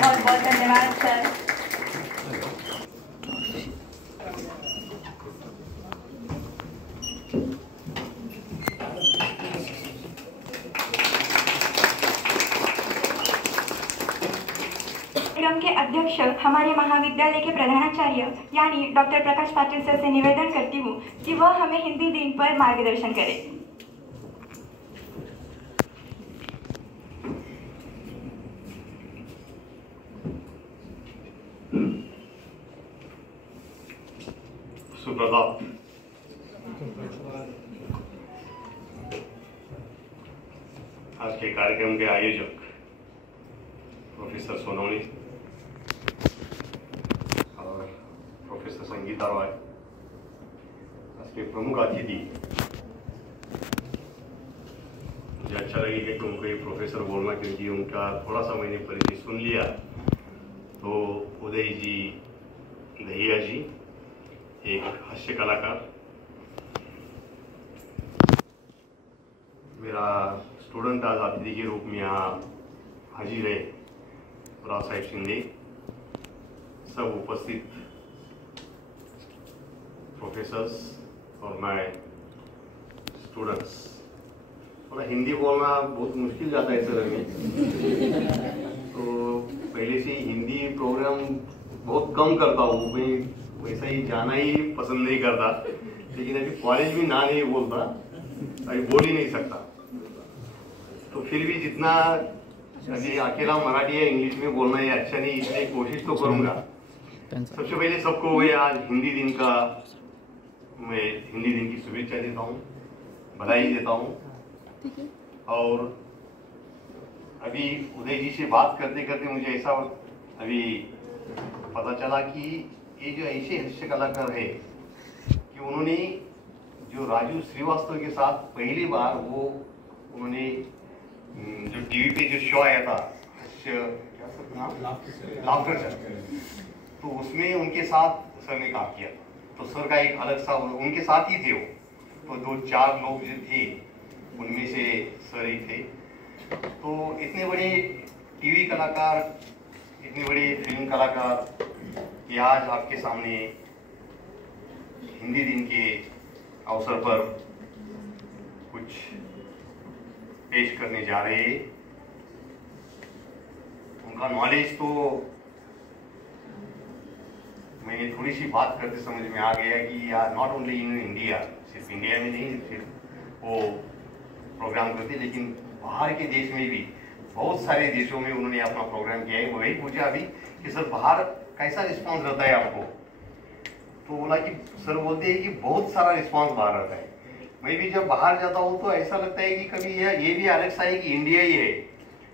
बहुत बहुत धन्यवाद सर। कार्यक्रम के अध्यक्ष हमारे महाविद्यालय के प्रधानाचार्य यानी डॉक्टर प्रकाश पाटिल सर से निवेदन करती हूँ कि वह हमें हिंदी दिन पर मार्गदर्शन करें। सुप्रभात। आज के कार्यक्रम के आयोजक प्रोफेसर सोनोनी और प्रोफेसर संगीता रॉय, आज के प्रमुख अतिथि। मुझे अच्छा लगेगा कि उनको ये प्रोफेसर बोलना, क्योंकि उनका थोड़ा सा मैंने परिचय सुन लिया। तो उदय जी दहिया जी एक हास्य कलाकार, मेरा स्टूडेंट आज अतिथि के रूप में यहाँ हाजिर है। राव साहेब शिंदे, सब उपस्थित प्रोफेसर्स और मैं स्टूडेंट्स। थोड़ा हिंदी बोलना बहुत मुश्किल जाता है सर में, तो पहले से हिंदी प्रोग्राम बहुत कम करता हूँ मैं, वैसा ही जाना ही पसंद नहीं करता। लेकिन अभी कॉलेज में ना नहीं बोलता, अभी बोल ही नहीं सकता। तो फिर भी जितना अभी अकेला मराठी या इंग्लिश में बोलना है अच्छा नहीं, इसलिए कोशिश तो करूंगा। सबसे पहले सबको मैं आज हिंदी दिन की शुभेच्छा देता हूँ, बधाई देता हूँ। और अभी उदय जी से बात करते करते मुझे ऐसा अभी पता चला कि ये जो ऐसे हास्य कलाकार है कि उन्होंने जो राजू श्रीवास्तव के साथ पहली बार उन्होंने जो टीवी पे जो शो आया था हास्य, क्या सर नाम, लाफ्टर चैट, तो उसमें उनके साथ सर ने काम किया। तो सर का एक अलग सा, उनके साथ ही थे वो, तो दो चार लोग जो थे उनमें से सर ही थे। तो इतने बड़े टीवी कलाकार, इतने बड़े फिल्म कलाकार कि आज आपके सामने हिंदी दिन के अवसर पर कुछ पेश करने जा रहे हैं। उनका नॉलेज तो मैंने थोड़ी सी बात करते समझ में आ गया कि यार नॉट ओनली इन इंडिया, सिर्फ इंडिया में नहीं सिर्फ वो प्रोग्राम करते, लेकिन बाहर के देश में भी बहुत सारे देशों में उन्होंने अपना प्रोग्राम किया है। वही पूछा अभी कि सर बाहर कैसा रिस्पांस रहता है आपको, तो बोला कि सर बोलते हैं कि बहुत सारा रिस्पांस बाहर रहता है। मैं भी जब बाहर जाता हूँ तो ऐसा लगता है कि कभी ये भी अलग सा है कि इंडिया ही है।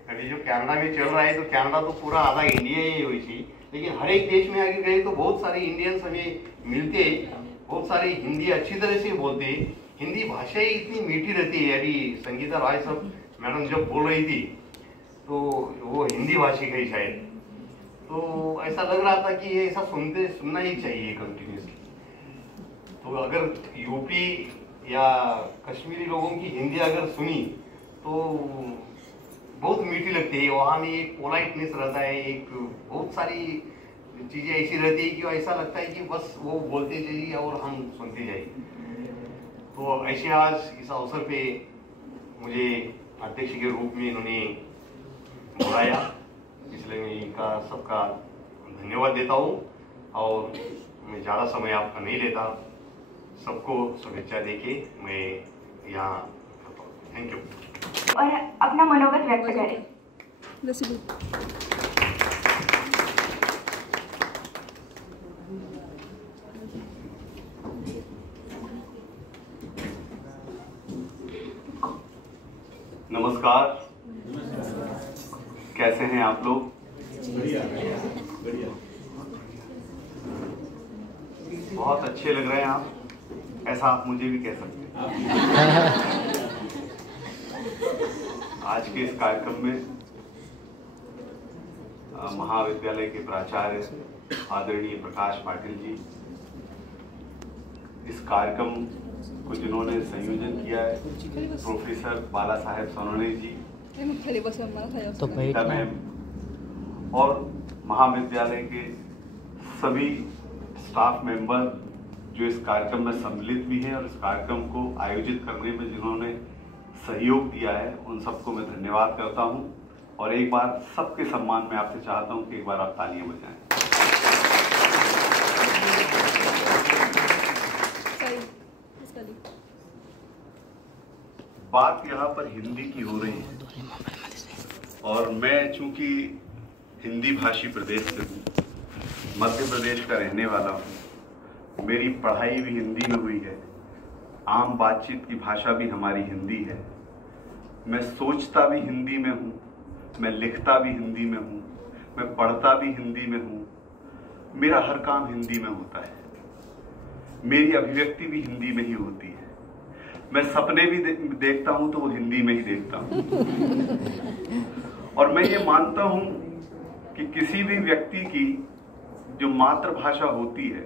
अभी जो कनाडा में चल रहा है तो कनाडा तो पूरा आधा इंडिया ही हुई थी, लेकिन हर एक देश में आगे गए तो बहुत सारे इंडियंस हमें मिलते हैं, बहुत सारे हिंदी अच्छी तरह से बोलते हैं। हिंदी भाषा ही इतनी मीठी रहती है। अभी संगीता राय साहब मैडम जब बोल रही थी तो वो हिंदी भाषी का ही शायद, तो ऐसा लग रहा था कि ये ऐसा सुनना ही चाहिए कंटिन्यूसली। तो अगर यूपी या कश्मीरी लोगों की हिंदी अगर सुनी तो बहुत मीठी लगती है। वहाँ में एक पोलाइटनेस रहता है, एक बहुत सारी चीज़ें ऐसी रहती है कि ऐसा लगता है कि बस वो बोलते जाइए और हम सुनते जाइए। तो ऐसे आज इस अवसर पे मुझे अध्यक्ष के रूप में इन्होंने बुलाया, इसलिए मैं इनका सबका धन्यवाद देता हूँ। और मैं ज़्यादा समय आपका नहीं लेता, सबको शुभेच्छा देके मैं यहाँ करता हूँ। Thank you. और अपना मनोगत व्यक्त करें। नमस्कार, कैसे हैं आप लोग? बहुत अच्छे लग रहे हैं आप, ऐसा आप मुझे भी कह सकते हैं। आज के इस कार्यक्रम में महाविद्यालय के प्राचार्य आदरणीय प्रकाश पाटिल जी, इस कार्यक्रम को जिन्होंने संयोजन किया है प्रोफेसर बाला साहेब सोनोने जी, गीता मैम और महाविद्यालय के सभी स्टाफ मेंबर जो इस कार्यक्रम में सम्मिलित भी हैं और इस कार्यक्रम को आयोजित करने में जिन्होंने सहयोग दिया है, उन सबको मैं धन्यवाद करता हूं। और एक बार सबके सम्मान में आपसे चाहता हूं कि एक बार आप तालियां बजाएं। बात यहाँ पर हिंदी की हो रही है और मैं चूंकि हिंदी भाषी प्रदेश से हूँ, मध्य प्रदेश का रहने वाला हूँ, मेरी पढ़ाई भी हिंदी में हुई है, आम बातचीत की भाषा भी हमारी हिंदी है, मैं सोचता भी हिंदी में हूँ, मैं लिखता भी हिंदी में हूँ, मैं पढ़ता भी हिंदी में हूँ, मेरा हर काम हिंदी में होता है, मेरी अभिव्यक्ति भी हिंदी में ही होती है, मैं सपने भी देखता हूँ तो वो हिंदी में ही देखता हूँ। और मैं ये मानता हूँ कि किसी भी व्यक्ति की जो मातृभाषा होती है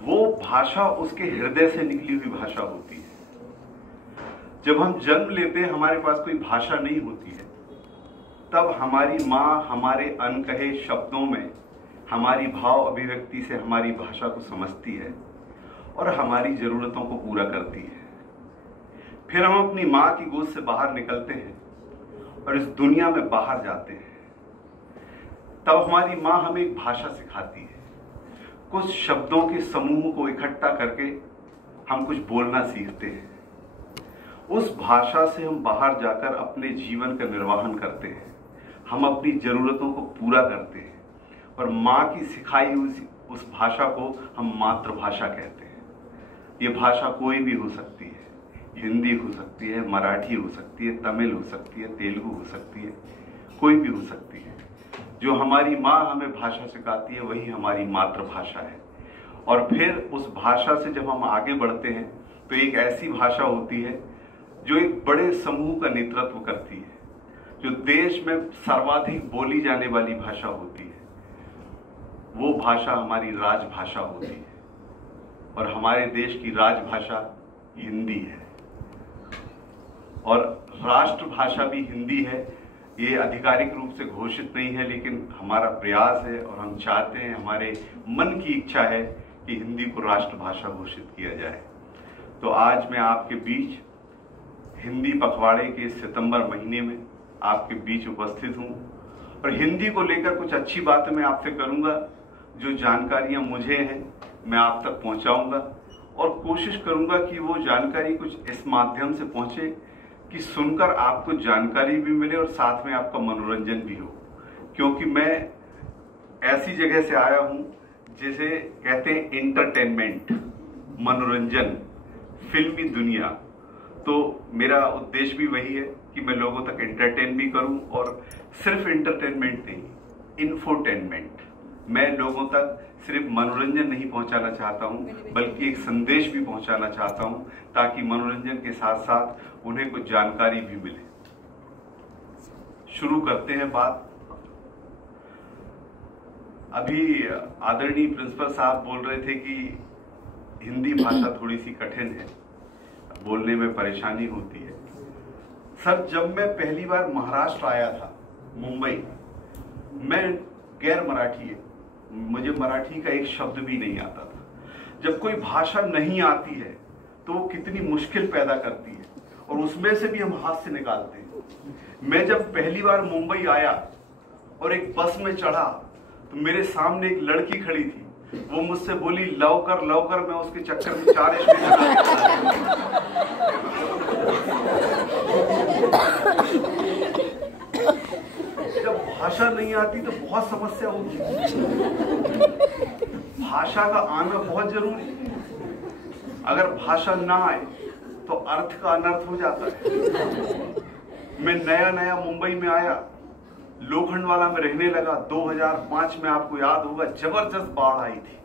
वो भाषा उसके हृदय से निकली हुई भाषा होती है। जब हम जन्म लेते हैं हमारे पास कोई भाषा नहीं होती है, तब हमारी माँ हमारे अनकहे शब्दों में हमारी भाव अभिव्यक्ति से हमारी भाषा को समझती है और हमारी जरूरतों को पूरा करती है। फिर हम अपनी माँ की गोद से बाहर निकलते हैं और इस दुनिया में बाहर जाते हैं, तब हमारी माँ हमें एक भाषा सिखाती है, कुछ शब्दों के समूह को इकट्ठा करके हम कुछ बोलना सीखते हैं। उस भाषा से हम बाहर जाकर अपने जीवन का निर्वाहन करते हैं, हम अपनी जरूरतों को पूरा करते हैं और माँ की सिखाई हुई उस भाषा को हम मातृभाषा कहते हैं। ये भाषा कोई भी हो सकती है, हिंदी हो सकती है, मराठी हो सकती है, तमिल हो सकती है, तेलुगु हो सकती है, कोई भी हो सकती है। जो हमारी माँ हमें भाषा सिखाती है वही हमारी मातृभाषा है। और फिर उस भाषा से जब हम आगे बढ़ते हैं तो एक ऐसी भाषा होती है जो एक बड़े समूह का नेतृत्व करती है, जो देश में सर्वाधिक बोली जाने वाली भाषा होती है। वो भाषा हमारी राजभाषा होती है और हमारे देश की राजभाषा हिंदी है और राष्ट्रभाषा भी हिंदी है। ये आधिकारिक रूप से घोषित नहीं है, लेकिन हमारा प्रयास है और हम चाहते हैं, हमारे मन की इच्छा है कि हिंदी को राष्ट्रभाषा घोषित किया जाए। तो आज मैं आपके बीच हिंदी पखवाड़े के सितंबर महीने में आपके बीच उपस्थित हूँ और हिंदी को लेकर कुछ अच्छी बातें मैं आपसे करूँगा। जो जानकारियाँ मुझे हैं मैं आप तक पहुँचाऊँगा और कोशिश करूँगा कि वो जानकारी कुछ इस माध्यम से पहुँचे कि सुनकर आपको जानकारी भी मिले और साथ में आपका मनोरंजन भी हो। क्योंकि मैं ऐसी जगह से आया हूँ जिसे कहते हैं एंटरटेनमेंट, मनोरंजन, फिल्मी दुनिया। तो मेरा उद्देश्य भी वही है कि मैं लोगों तक एंटरटेन भी करूं और सिर्फ एंटरटेनमेंट नहीं, इन्फोटेनमेंट। मैं लोगों तक सिर्फ मनोरंजन नहीं पहुंचाना चाहता हूं, बल्कि एक संदेश भी पहुंचाना चाहता हूं, ताकि मनोरंजन के साथ साथ उन्हें कुछ जानकारी भी मिले। शुरू करते हैं बात। अभी आदरणीय प्रिंसिपल साहब बोल रहे थे कि हिंदी भाषा थोड़ी सी कठिन है, बोलने में परेशानी होती है। सर, जब मैं पहली बार महाराष्ट्र आया था, मुंबई, मैं गैर मराठी है, मुझे मराठी का एक शब्द भी नहीं आता था। जब कोई भाषा नहीं आती है तो वो कितनी मुश्किल पैदा करती है और उसमें से भी हम हाथ से निकालते हैं। मैं जब पहली बार मुंबई आया और एक बस में चढ़ा तो मेरे सामने एक लड़की खड़ी थी, वो मुझसे बोली लवकर लवकर, मैं उसके चक्कर में 4 जब भाषा नहीं आती तो बहुत समस्या होगी। भाषा का आना बहुत जरूरी है। अगर भाषा ना आए तो अर्थ का अनर्थ हो जाता है। मैं नया नया मुंबई में आया लोखंडवाला में रहने लगा। 2005 में आपको याद होगा जबरदस्त बाढ़ आई थी,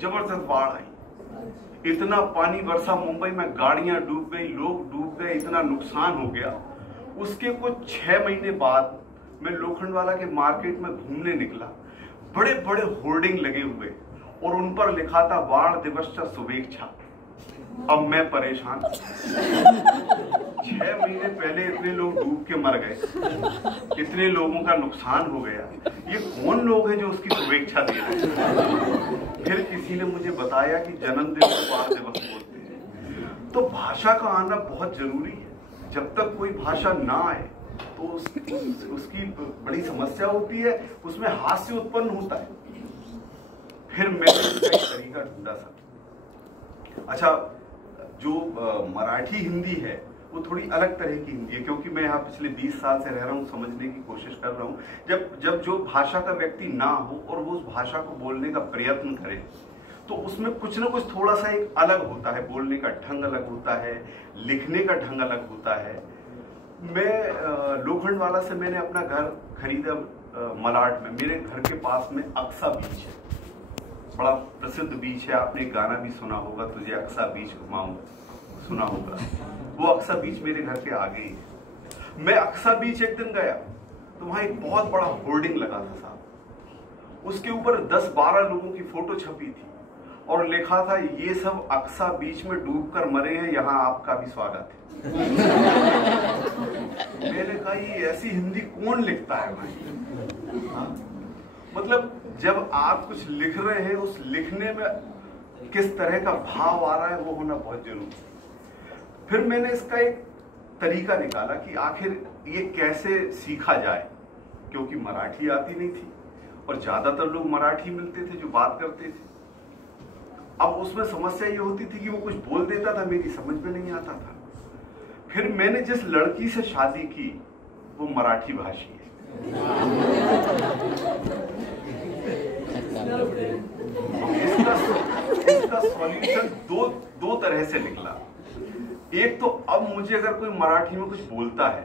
जबरदस्त बाढ़ आई, इतना पानी बरसा मुंबई में, गाड़ियां डूब गई, लोग डूब गए, इतना नुकसान हो गया। उसके कुछ 6 महीने बाद मैं लोखंडवाला के मार्केट में घूमने निकला, बड़े बड़े होर्डिंग लगे हुए और उन पर लिखा था बाढ़ दिवस शुभेच्छा। अब मैं परेशान, 6 महीने पहले इतने लोग डूब के मर गए, इतने लोगों का नुकसान हो गया, ये कौन लोग हैं जो उसकी शुभेच्छा दे रहे हैं? फिर किसी ने मुझे बताया कि जन्मदिन को बाढ़ दिवस बोलते हैं। तो भाषा का आना बहुत जरूरी है। जब तक कोई भाषा ना आए तो उसकी बड़ी समस्या होती है, उसमें हास्य उत्पन्न होता है। फिर मैंने इसका एक तरीका ढूंढा सर। अच्छा, जो मराठी हिंदी है वो थोड़ी अलग तरह की हिंदी है, क्योंकि मैं यहाँ पिछले 20 साल से रह रहा हूँ, समझने की कोशिश कर रहा हूँ। जब जो भाषा का व्यक्ति ना हो और वो उस भाषा को बोलने का प्रयत्न करे तो उसमें कुछ ना कुछ थोड़ा सा एक अलग होता है, बोलने का ढंग अलग होता है, लिखने का ढंग अलग होता है। मैं लोखंडवाला से मैंने अपना घर खरीदा मलाड में। मेरे घर के पास में अक्सा बीच है, बड़ा प्रसिद्ध बीच है, आपने गाना भी सुना होगा, तुझे अक्सा बीच घुमाऊंगा, सुना होगा। वो अक्सा बीच मेरे घर के आगे ही है। मैं अक्सा बीच एक दिन गया तो वहां एक बहुत बड़ा होर्डिंग लगा था साहब, उसके ऊपर 10-12 लोगों की फोटो छपी थी और लिखा था ये सब अक्सा बीच में डूबकर मरे हैं, यहाँ आपका भी स्वागत है। मैंने कहा ये ऐसी हिंदी कौन लिखता है भाई? मतलब जब आप कुछ लिख रहे हैं, उस लिखने में किस तरह का भाव आ रहा है वो होना बहुत जरूरी है। फिर मैंने इसका एक तरीका निकाला कि आखिर ये कैसे सीखा जाए, क्योंकि मराठी आती नहीं थी और ज्यादातर लोग मराठी मिलते थे जो बात करते थे। अब उसमें समस्या ये होती थी कि वो कुछ बोल देता था, मेरी समझ में नहीं आता था। फिर मैंने जिस लड़की से शादी की वो मराठी भाषी है। इसका सॉल्यूशन दो तरह से निकला। एक तो अब मुझे अगर कोई मराठी में कुछ बोलता है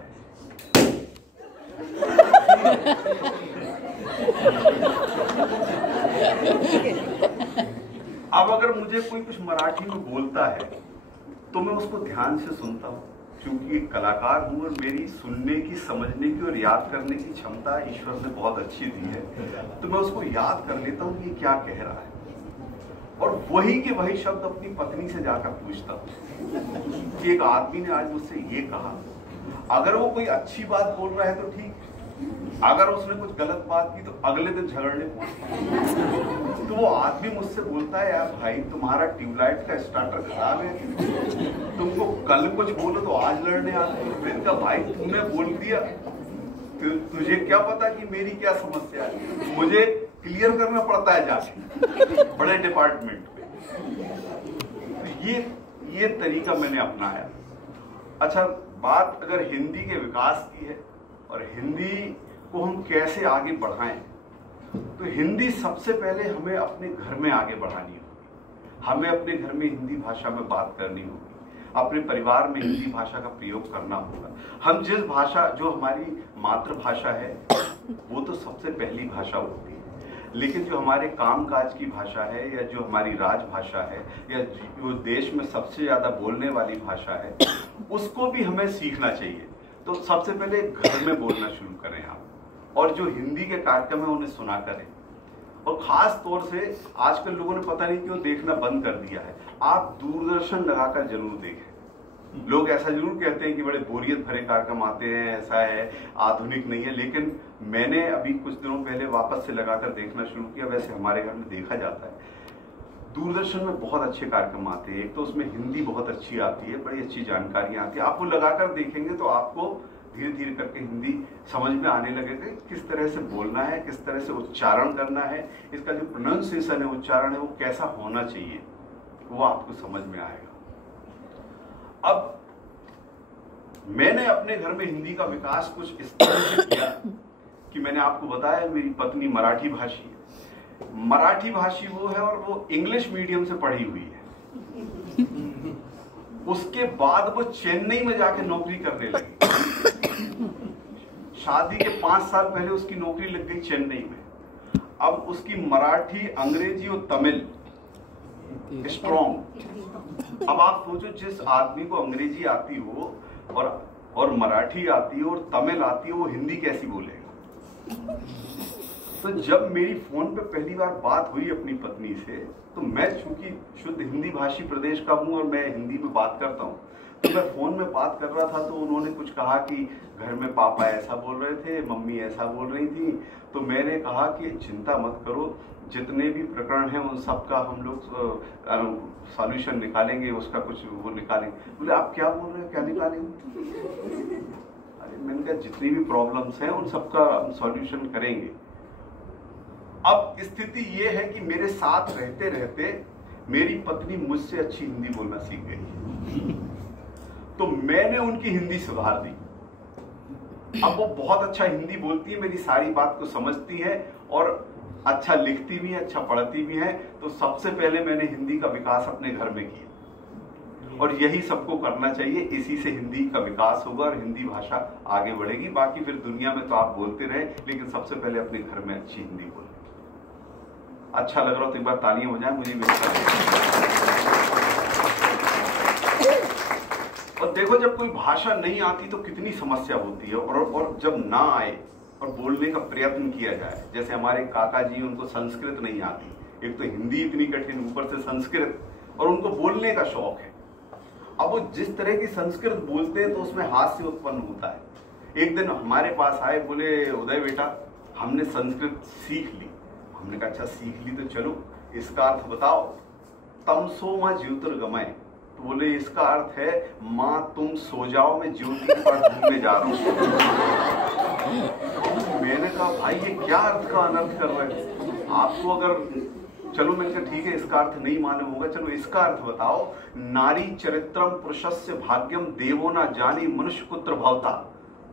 अब अगर मुझे कोई कुछ मराठी में बोलता है तो मैं उसको ध्यान से सुनता हूँ, क्योंकि एक कलाकार हूँ और मेरी सुनने की, समझने की और याद करने की क्षमता ईश्वर ने बहुत अच्छी दी है। तो मैं उसको याद कर लेता हूँ कि क्या कह रहा है और वही के वही शब्द अपनी पत्नी से जाकर पूछता हूँ कि एक आदमी ने आज मुझसे ये कहा। अगर वो कोई अच्छी बात बोल रहा है तो ठीक, अगर उसने कुछ गलत बात की तो अगले दिन झगड़ने पहुंचते। तो वो आदमी मुझसे बोलता है यार भाई तुम्हारा ट्यूबलाइट का स्टार्टर खराब है, तुमको कल कुछ बोलो तो आज लड़ने आते हो। मैंने कहा भाई तूने बोल दिया, तुझे क्या पता कि मेरी क्या समस्या है, मुझे क्लियर करना पड़ता है जाके बड़े डिपार्टमेंट में। ये तरीका मैंने अपनाया। अच्छा, बात अगर हिंदी के विकास की है और हिंदी को हम कैसे आगे बढ़ाएं, तो हिंदी सबसे पहले हमें अपने घर में आगे बढ़ानी होगी। हमें अपने घर में हिंदी भाषा में बात करनी होगी, अपने परिवार में हिंदी भाषा का प्रयोग करना होगा। हम जिस भाषा, जो हमारी मातृभाषा है वो तो सबसे पहली भाषा होती है, लेकिन जो हमारे कामकाज की भाषा है या जो हमारी राजभाषा है या जो देश में सबसे ज्यादा बोलने वाली भाषा है उसको भी हमें सीखना चाहिए। तो सबसे पहले घर में बोलना शुरू करें आप, और जो हिंदी के कार्यक्रम है उन्हें सुना करें। और खास तौर से आजकल लोगों ने पता नहीं क्यों देखना बंद कर दिया है, आप दूरदर्शन लगाकर जरूर देखें। लोग ऐसा जरूर कहते हैं कि बड़े बोरियत भरे कार्यक्रम आते हैं, ऐसा है, आधुनिक नहीं है, लेकिन मैंने अभी कुछ दिनों पहले वापस से लगाकर देखना शुरू किया। वैसे हमारे घर में देखा जाता है, दूरदर्शन में बहुत अच्छे कार्यक्रम आते हैं। एक तो उसमें हिंदी बहुत अच्छी आती है, बड़ी अच्छी जानकारियां आती है। आप वो लगाकर देखेंगे तो आपको धीरे धीरे करके हिंदी समझ में आने लगेगा, किस तरह से बोलना है, किस तरह से उच्चारण करना है, इसका जो प्रोनाउंसिएशन है, उच्चारण है, वो कैसा होना चाहिए, वो आपको समझ में आएगा। अब मैंने अपने घर में हिंदी का विकास कुछ इस तरह से किया कि मैंने आपको बताया मेरी पत्नी मराठी भाषी है। मराठी भाषी वो है और वो इंग्लिश मीडियम से पढ़ी हुई है। उसके बाद वो चेन्नई में जाके नौकरी करने लगी। शादी के 5 साल पहले उसकी नौकरी लग गई चेन्नई में। अब उसकी मराठी, अंग्रेजी और तमिल स्ट्रॉन्ग। अब आप सोचो, जिस आदमी को अंग्रेजी आती हो और मराठी आती हो और तमिल आती हो, वो हिंदी कैसी बोलेगा? तो जब मेरी फोन पे पहली बार बात हुई अपनी पत्नी से, तो मैं चूंकि शुद्ध हिंदी भाषी प्रदेश का हूं और मैं हिंदी में बात करता हूं, तो मैं फोन में बात कर रहा था तो उन्होंने कुछ कहा कि घर में पापा ऐसा बोल रहे थे, मम्मी ऐसा बोल रही थी। तो मैंने कहा कि चिंता मत करो, जितने भी प्रकरण हैं उन सबका हम लोग सॉल्यूशन निकालेंगे, उसका कुछ वो निकालेंगे। बोले आप क्या बोल रहे हैं, क्या निकालेंगे? अरे मैंने कहा जितनी भी प्रॉब्लम्स हैं उन सबका हम सॉल्यूशन करेंगे। अब स्थिति ये है कि मेरे साथ रहते रहते मेरी पत्नी मुझसे अच्छी हिंदी बोलना सीख गई, तो मैंने उनकी हिंदी सुधार दी। अब वो बहुत अच्छा हिंदी बोलती है, मेरी सारी बात को समझती है और अच्छा लिखती भी है, अच्छा पढ़ती भी है। तो सबसे पहले मैंने हिंदी का विकास अपने घर में किया और यही सबको करना चाहिए। इसी से हिंदी का विकास होगा और हिंदी भाषा आगे बढ़ेगी। बाकी फिर दुनिया में तो आप बोलते रहे, लेकिन सबसे पहले अपने घर में अच्छी हिंदी बोलें। अच्छा लग रहा हो तो एक बार तालियां बजाएं, मुझे भी अच्छा लगे। और देखो, जब कोई भाषा नहीं आती तो कितनी समस्या होती है, और जब ना आए और बोलने का प्रयत्न किया जाए, जैसे हमारे काका जी, उनको संस्कृत नहीं आती, एक तो हिंदी इतनी कठिन, ऊपर से संस्कृत, और उनको बोलने का शौक है। अब वो जिस तरह की संस्कृत बोलते हैं तो उसमें हास्य उत्पन्न होता है। एक दिन हमारे पास आए, बोले उदय बेटा हमने संस्कृत सीख ली। हमने कहा अच्छा सीख ली तो चलो इसका अर्थ बताओ। तमसो मां ज्योतिर्गमय, तो बोले इसका अर्थ है मां तुम सो जाओ, मैं ज्योति पर ढूंढने जा रहा हूं। मैंने कहा भाई ये क्या अर्थ का अनर्थ कर रहे हैं आपको? अगर चलो मैंने कहा ठीक है, इसका अर्थ नहीं मालूम होगा, चलो इसका अर्थ बताओ। नारी चरित्रम पुरुषस्य भाग्यम देवो न जानी मनुष्य पुत्र भवता।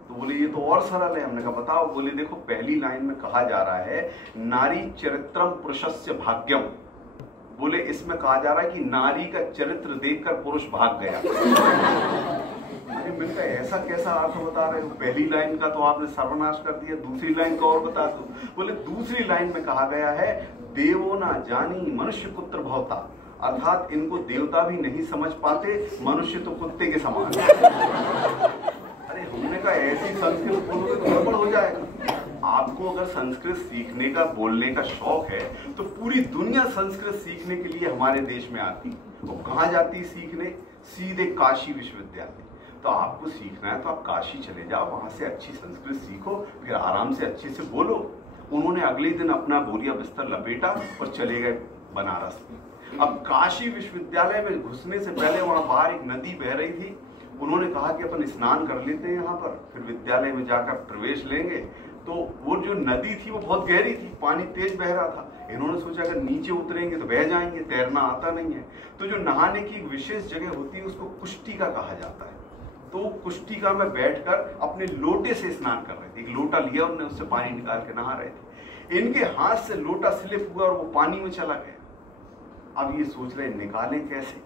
तो बोले ये तो और सरल है। हमने कहा बताओ। बोले देखो, पहली लाइन में कहा जा रहा है नारी चरित्रम पुरुषस्य भाग्यम। बोले इसमें कहा जा रहा है कि नारी का चरित्र देखकर पुरुष भाग गया। अरे मैंने कहा ऐसा कैसा अर्थ बता रहे हो? पहली लाइन का तो आपने सर्वनाश कर दिया, दूसरी लाइन का और बता दो। बोले दूसरी लाइन में कहा गया है देवो ना जानी मनुष्य पुत्र भवता, अर्थात इनको देवता भी नहीं समझ पाते, मनुष्य तो कुत्ते के समान। अरे हमने कहा ऐसी संस्कृत बोलोगे तो गड़बड़ हो जाएगा। आपको अगर संस्कृत सीखने का, बोलने का शौक है तो पूरी दुनिया संस्कृत सीखने के लिए हमारे देश में आती। वो कहाँ जाती सीखने? सीधे काशी विश्वविद्यालय। तो आपको सीखना है तो आप काशी चले जाओ, वहां से अच्छी संस्कृत सीखो, फिर आराम से अच्छे से बोलो। उन्होंने अगले दिन अपना बोरिया बिस्तर लपेटा और चले गए बनारस में। अब काशी विश्वविद्यालय में घुसने से पहले वहां बाहर एक नदी बह रही थी। उन्होंने कहा कि अपन स्नान कर लेते हैं यहाँ पर, फिर विद्यालय में जाकर प्रवेश लेंगे। तो वो जो नदी थी वो बहुत गहरी थी, पानी तेज बह रहा था। इन्होंने सोचा अगर नीचे उतरेंगे तो बह जाएंगे, तैरना आता नहीं है। तो जो नहाने की एक विशेष जगह होती है उसको कुष्टिका कहा जाता है। तो कुष्टिका में बैठकर अपने लोटे से स्नान कर रहे थे। एक लोटा लिया उन्होंने, उससे पानी निकाल के नहा रहे थे। इनके हाथ से लोटा स्लिप हुआ और वो पानी में चला गया। अब ये सोच रहे निकालें कैसे?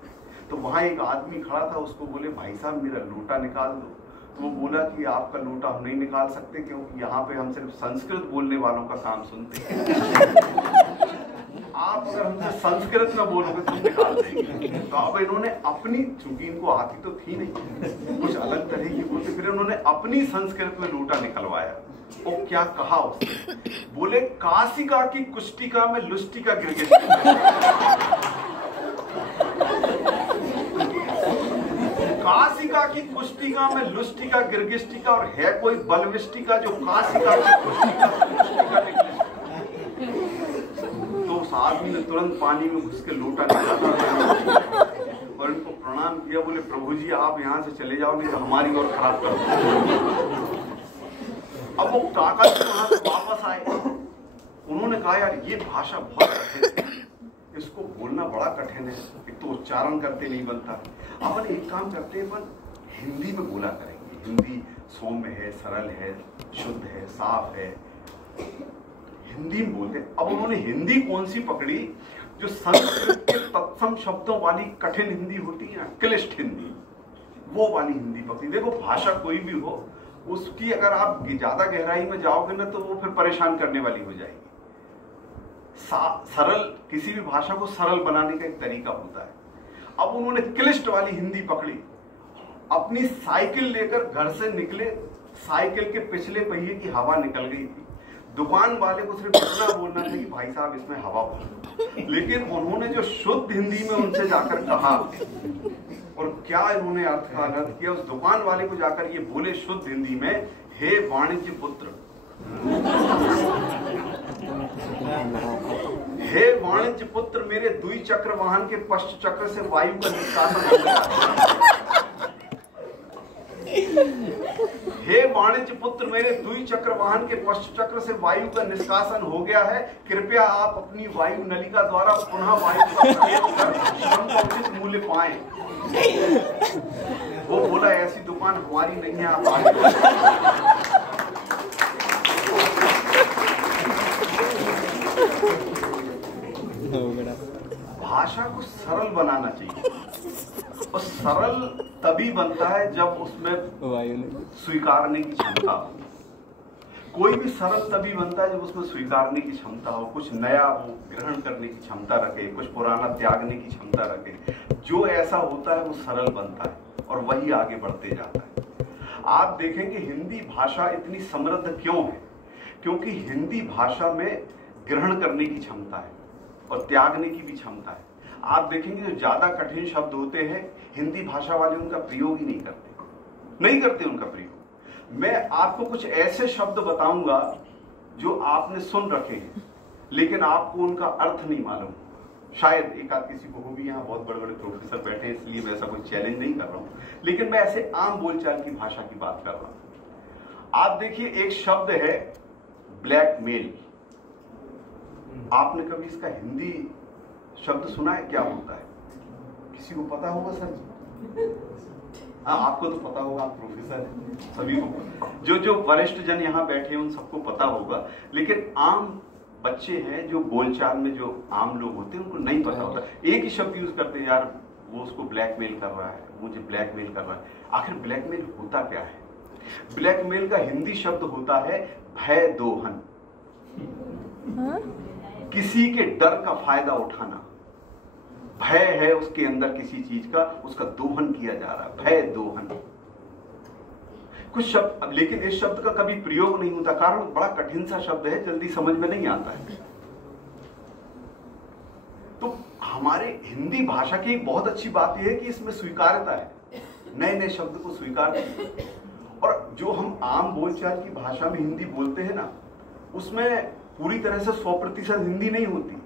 तो वहां एक आदमी खड़ा था, उसको बोले भाई साहब मेरा लोटा निकाल दो। तो वो बोला कि आपका लोटा हम नहीं निकाल सकते, क्योंकि यहाँ पे हम सिर्फ संस्कृत बोलने वालों का काम सुनते हैं। आप अगर हमसे संस्कृत में बोलोगे तो निकाल देंगे। तो अब इन्होंने अपनी, चूंकि इनको आती तो थी नहीं, कुछ अलग तरह की बोलते, फिर उन्होंने अपनी संस्कृत में लोटा निकलवाया। और क्या कहा उसने? बोले काशिका की कुष्टिका में लुष्टिका गिर गई। काशिका की कुष्टिका में लुष्टिका गिरगिष्टिका, और है कोई बलविष्टिका जो काशिका की कुष्टिका निकली। तो उस आदमी ने तुरंत पानी में घुस के लोटा निकाला और इनको प्रणाम किया। बोले प्रभु जी आप यहाँ से चले जाओ, नहीं तो हमारी और खराब कर दो। अब वो काका जी वहां से वापस आए। उन्होंने कहा यार ये भाषा बहुत कठिन है, इसको बोलना बड़ा कठिन है, एक तो उच्चारण करते नहीं बनता। अपन एक काम करते हैं, अपन हिंदी में बोला करेंगे। हिंदी सौम्य है, सरल है, शुद्ध है, साफ है, हिंदी में बोलते। अब उन्होंने हिंदी कौन सी पकड़ी? जो संस्कृत के तत्सम शब्दों वाली कठिन हिंदी होती है, क्लिष्ट हिंदी, वो वाली हिंदी पकड़ी। देखो भाषा कोई भी हो, उसकी अगर आप ज्यादा गहराई में जाओगे ना तो वो फिर परेशान करने वाली हो जाएगी। सरल, किसी भी भाषा को सरल बनाने का एक तरीका होता है। अब उन्होंने क्लिष्ट वाली हिंदी पकड़ी, अपनी साइकिल लेकर घर से निकले, साइकिल के पिछले पहिए की हवा निकल गई थी। दुकान वाले को सिर्फ इतना बोलना था कि भाई साहब इसमें हवा भरो, लेकिन उन्होंने जो शुद्ध हिंदी में उनसे जाकर कहा और क्या इन्होंने अर्थ का अनर्थ किया, उस दुकान वाले को जाकर ये बोले शुद्ध हिंदी में, हे वाणिज्य पुत्र, हे वाणिज्य पुत्र, मेरे दुई चक्र वाहन के पश्च चक्र से वायु का निष्कासन हो गया। हे वाणिज्य पुत्र, मेरे दुई चक्र वाहन के पश्च चक्र से वायु का निष्कासन हो गया है। कृपया आप अपनी वायु नलिका द्वारा पुनः वायु का प्रयोग कर श्रम का उचित मूल्य पाएं। वो बोला ऐसी दुकान हमारी नहीं है, आप आगे। भाषा को सरल बनाना चाहिए, और सरल तभी बनता है जब उसमें स्वीकारने की क्षमता हो। कोई भी सरल तभी बनता है जब उसमें स्वीकारने की क्षमता हो, कुछ नया वो ग्रहण करने की क्षमता रखे, कुछ पुराना त्यागने की क्षमता रखे। जो ऐसा होता है वो सरल बनता है और वही आगे बढ़ते जाता है। आप देखेंगे हिंदी भाषा इतनी समृद्ध क्यों है, क्योंकि हिंदी भाषा में ग्रहण करने की क्षमता है और त्यागने की भी क्षमता है। आप देखेंगे जो ज्यादा कठिन शब्द होते हैं हिंदी भाषा वाले उनका प्रयोग ही नहीं करते उनका प्रयोग। मैं आपको कुछ ऐसे शब्द बताऊंगा जो आपने सुन रखे हैं लेकिन आपको उनका अर्थ नहीं मालूम। शायद एक आध किसी को हो भी, यहाँ बहुत बड़े बड़े प्रोफेसर बैठे हैं इसलिए मैं ऐसा कोई चैलेंज नहीं कर रहा हूं, लेकिन मैं ऐसे आम बोलचाल की भाषा की बात कर रहा हूं। आप देखिए एक शब्द है ब्लैकमेल। आपने कभी इसका हिंदी शब्द सुना है? क्या होता है? किसी को पता होगा सर? हाँ, आपको तो पता होगा, आप प्रोफेसर हैं, सभी को, जो वरिष्ठ जन यहाँ बैठे हैं उन सबको पता होगा, लेकिन आम बच्चे हैं जो बोलचाल में जो आम लोग होते हैं उनको नहीं पता होता। एक ही शब्द यूज करते हैं, यार वो उसको ब्लैकमेल कर रहा है, मुझे ब्लैकमेल कर रहा है। आखिर ब्लैकमेल होता क्या है? ब्लैकमेल का हिंदी शब्द होता है भय दोहन। किसी के डर का फायदा उठाना। भय है उसके अंदर किसी चीज का, उसका दोहन किया जा रहा है, भय दोहन। कुछ शब्द, लेकिन इस शब्द का कभी प्रयोग नहीं होता, कारण बड़ा कठिन सा शब्द है, जल्दी समझ में नहीं आता है। तो हमारे हिंदी भाषा की एक बहुत अच्छी बात यह है कि इसमें स्वीकार्यता है, नए नए शब्द को स्वीकार करते। और जो हम आम बोलचाल की भाषा में हिंदी बोलते हैं ना, उसमें पूरी तरह से 100% हिंदी नहीं होती,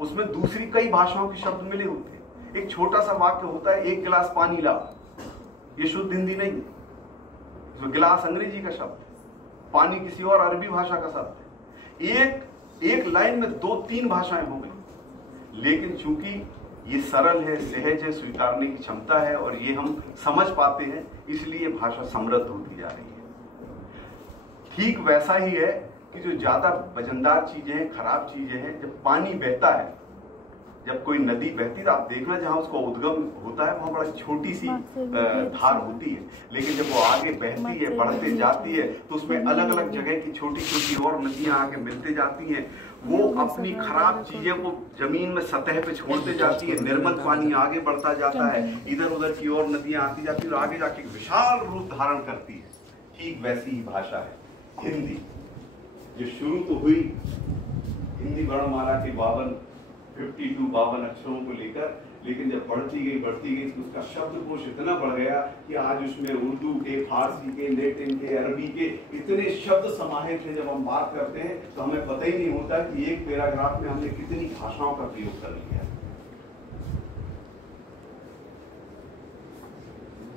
उसमें दूसरी कई भाषाओं के शब्द मिले होते हैं। एक छोटा सा वाक्य होता है, एक गिलास पानी लाओ, ये शुद्ध हिंदी नहीं है। गिलास अंग्रेजी का शब्द, पानी किसी और अरबी भाषा का शब्द है। एक लाइन में 2-3 भाषाएं हो गई, लेकिन चूंकि ये सरल है, सहज है, स्वीकारने की क्षमता है और ये हम समझ पाते हैं, इसलिए भाषा समृद्ध होती जा रही है। ठीक वैसा ही है कि जो ज्यादा वजनदार चीजें हैं, खराब चीजें हैं, जब पानी बहता है, जब कोई नदी बहती है, आप देखना जहां उसका उद्गम होता है वहां बड़ा छोटी सी धार होती है, लेकिन जब वो आगे बहती है, बढ़ते जाती है, तो उसमें अलग अलग जगह की छोटी छोटी और नदियां आगे मिलते जाती हैं। वो अपनी खराब चीजें को जमीन में सतह पे छोड़ते जाती है, निर्मल पानी आगे बढ़ता जाता है, इधर उधर की और नदियां आती जाती है और आगे जाके विशाल रूप धारण करती है। ठीक वैसी ही भाषा है हिंदी, जो शुरू तो हुई हिंदी वर्णमाला के 52 अक्षरों को लेकर, लेकिन जब बढ़ती गई तो उसका शब्दकोश इतना बढ़ गया कि आज उसमें उर्दू के, फारसी के, लैटिन के, अरबी के इतने शब्द समाहित हैं। जब हम बात करते हैं तो हमें पता ही नहीं होता कि एक पैराग्राफ में हमने कितनी भाषाओं का प्रयोग कर लिया।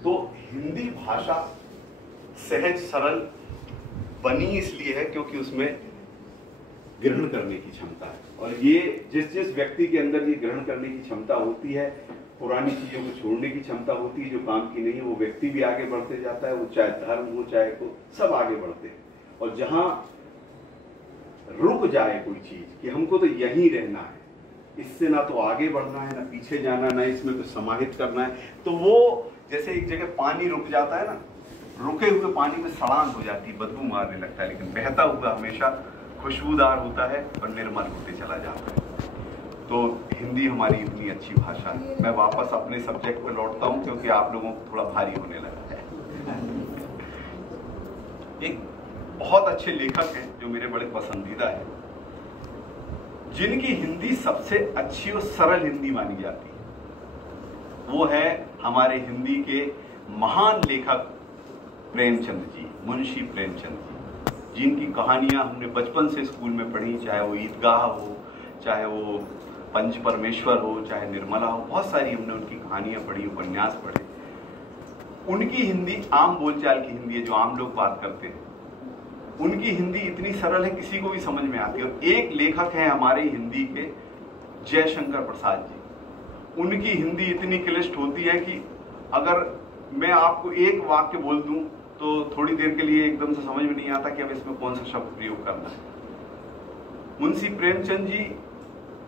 तो हिंदी भाषा सहज सरल बनी इसलिए है क्योंकि उसमें ग्रहण करने की क्षमता है, और ये जिस व्यक्ति के अंदर ये ग्रहण करने की क्षमता होती है, पुरानी चीजों को छोड़ने की क्षमता होती है जो काम की नहीं है, वो व्यक्ति भी आगे बढ़ते जाता है। वो चाहे धर्म हो चाहे को, सब आगे बढ़ते हैं। और जहां रुक जाए कोई चीज कि हमको तो यहीं रहना है, इससे ना तो आगे बढ़ना है, ना पीछे जाना, ना इसमें कुछ समाहित करना है, तो वो जैसे एक जगह पानी रुक जाता है ना, रुके हुए पानी में सड़ान हो जाती है, बदबू मारने लगता है, लेकिन बहता हुआ हमेशा खुशबूदार होता है और निर्मल होते चला जाता है। तो हिंदी हमारी इतनी अच्छी भाषा है। मैं वापस अपने सब्जेक्ट पे लौटता हूँ क्योंकि आप लोगों को थोड़ा भारी होने लगा है। एक बहुत अच्छे लेखक हैं जो मेरे बड़े पसंदीदा हैं, जिनकी हिंदी सबसे अच्छी और सरल हिंदी मानी जाती है, वो है हमारे हिंदी के महान लेखक प्रेमचंद जी, मुंशी प्रेमचंद जी, जिनकी कहानियां हमने बचपन से स्कूल में पढ़ी, चाहे वो ईदगाह हो, चाहे वो पंच परमेश्वर हो, चाहे निर्मला हो, बहुत सारी हमने उनकी कहानियां पढ़ी, उपन्यास पढ़े। उनकी हिंदी आम बोलचाल की हिंदी है जो आम लोग बात करते हैं। उनकी हिंदी इतनी सरल है, किसी को भी समझ में आती है। और एक लेखक है हमारे हिंदी के, जयशंकर प्रसाद जी। उनकी हिंदी इतनी क्लिष्ट होती है कि अगर मैं आपको एक वाक्य बोल दूं तो थोड़ी देर के लिए एकदम से समझ में नहीं आता कि अब इसमें कौन सा शब्द प्रयोग करना है। मुंशी प्रेमचंद जी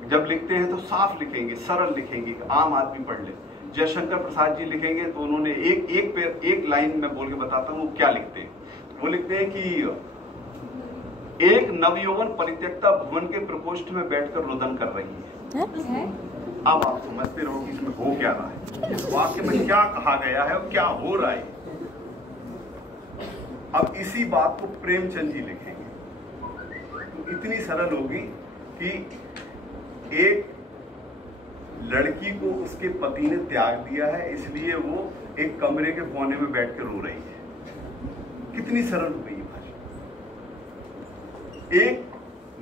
जब लिखते हैं तो साफ लिखेंगे, सरल लिखेंगे, आम आदमी पढ़ ले। जयशंकर प्रसाद जी लिखेंगे तो उन्होंने एक लाइन में बोल के बताता हूँ वो क्या लिखते हैं। वो लिखते हैं कि एक नवयौवन परित्यक्ता भुवन के प्रकोष्ठ में बैठकर रुदन कर रही है। अब आप समझते रहो कि इसमें हो क्या रहा है, इस वाक्य में क्या कहा गया है और क्या हो रहा है। अब इसी बात को प्रेमचंद जी लिखेंगे तो इतनी सरल होगी कि एक लड़की को उसके पति ने त्याग दिया है, इसलिए वो एक कमरे के कोने में बैठकर रो रही है। कितनी सरल हो गई भाषा। एक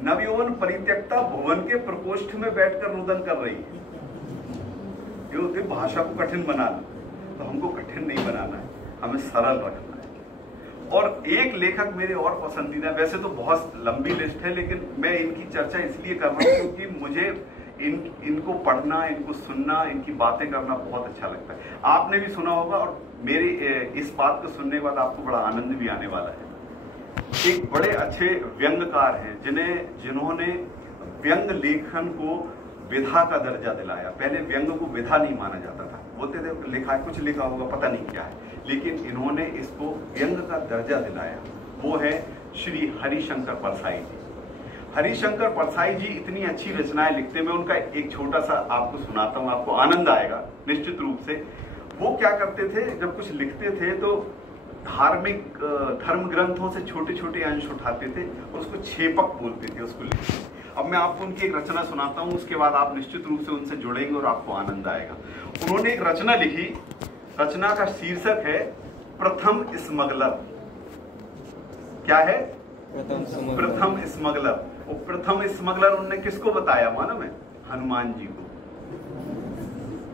नवयौवन परित्यक्ता भुवन के प्रकोष्ठ में बैठकर रुदन कर रही है। ये भाषा को कठिन बना लो, तो हमको कठिन नहीं बनाना है, हमें सरल रखना है। और एक लेखक मेरे और पसंदीदा, वैसे तो बहुत लंबी लिस्ट है, लेकिन मैं इनकी चर्चा इसलिए कर रहा हूँ क्योंकि मुझे इनको पढ़ना, इनको सुनना, इनकी बातें करना बहुत अच्छा लगता है। आपने भी सुना होगा और मेरे इस बात को सुनने के बाद आपको बड़ा आनंद भी आने वाला है। एक बड़े अच्छे व्यंग्यकार हैं जिन्होंने व्यंग लेखन को विधा का दर्जा दिलाया। पहले व्यंग को विधा नहीं माना जाता था, बोलते थे लिखा कुछ लिखा होगा पता नहीं क्या है, लेकिन इन्होंने इसको व्यंग का दर्जा दिलाया। वो है श्री हरिशंकर परसाई जी। हरिशंकर परसाई जी इतनी अच्छी रचनाएं लिखते हैं, मैं उनका एक छोटा सा आपको सुनाता हूँ, आपको आनंद आएगा निश्चित रूप से। वो क्या करते थे, जब कुछ लिखते थे तो धार्मिक धर्म ग्रंथों से छोटे छोटे अंश उठाते थे, उसको छेपक बोलते थे, उसको लिखते। अब मैं आपको उनकी एक रचना सुनाता हूँ, उसके बाद आप निश्चित रूप से उनसे जुड़ेंगे और आपको आनंद आएगा। उन्होंने एक रचना लिखी, रचना का शीर्षक है प्रथम स्मगलर। क्या है? प्रथम स्मगलर। वो प्रथम स्मगलर उन्होंने किसको बताया मालूम है? हनुमान जी को।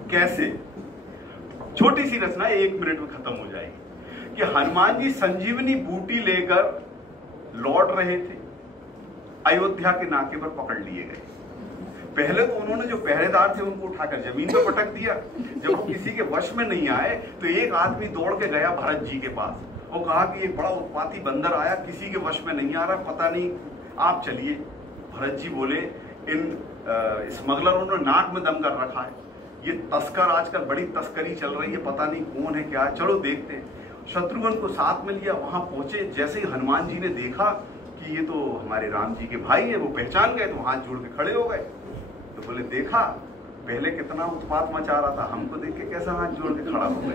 कैसे? छोटी सी रचना 1 मिनट में खत्म हो जाएगी कि हनुमान जी संजीवनी बूटी लेकर लौट रहे थे, अयोध्या के नाके पर पकड़ लिए गए। पहले तो उन्होंने जो पहरेदार थे उनको उठाकर जमीन पर पटक दिया। जब वो किसी के वश में नहीं आए तो एक आदमी दौड़ के गया भरत जी के पास। वो कहा कि एक बड़ा उत्पाती बंदर आया, किसी के वश में नहीं आ रहा, पता नहीं, आप चलिए। भरत जी बोले इन स्मगलरों ने नाक में दम कर रखा है, ये तस्कर आजकल बड़ी तस्करी चल रही है, पता नहीं कौन है क्या है, चलो देखते हैं। शत्रुघ्न को साथ में लिया, वहां पहुंचे। जैसे ही हनुमान जी ने देखा कि ये तो हमारे राम जी के भाई है, वो पहचान गए, तो हाथ जोड़ के खड़े हो गए। तो बोले देखा पहले कितना उत्पात मचा रहा था, हमको देख के कैसा हाथ जोड़ के खड़ा हो गए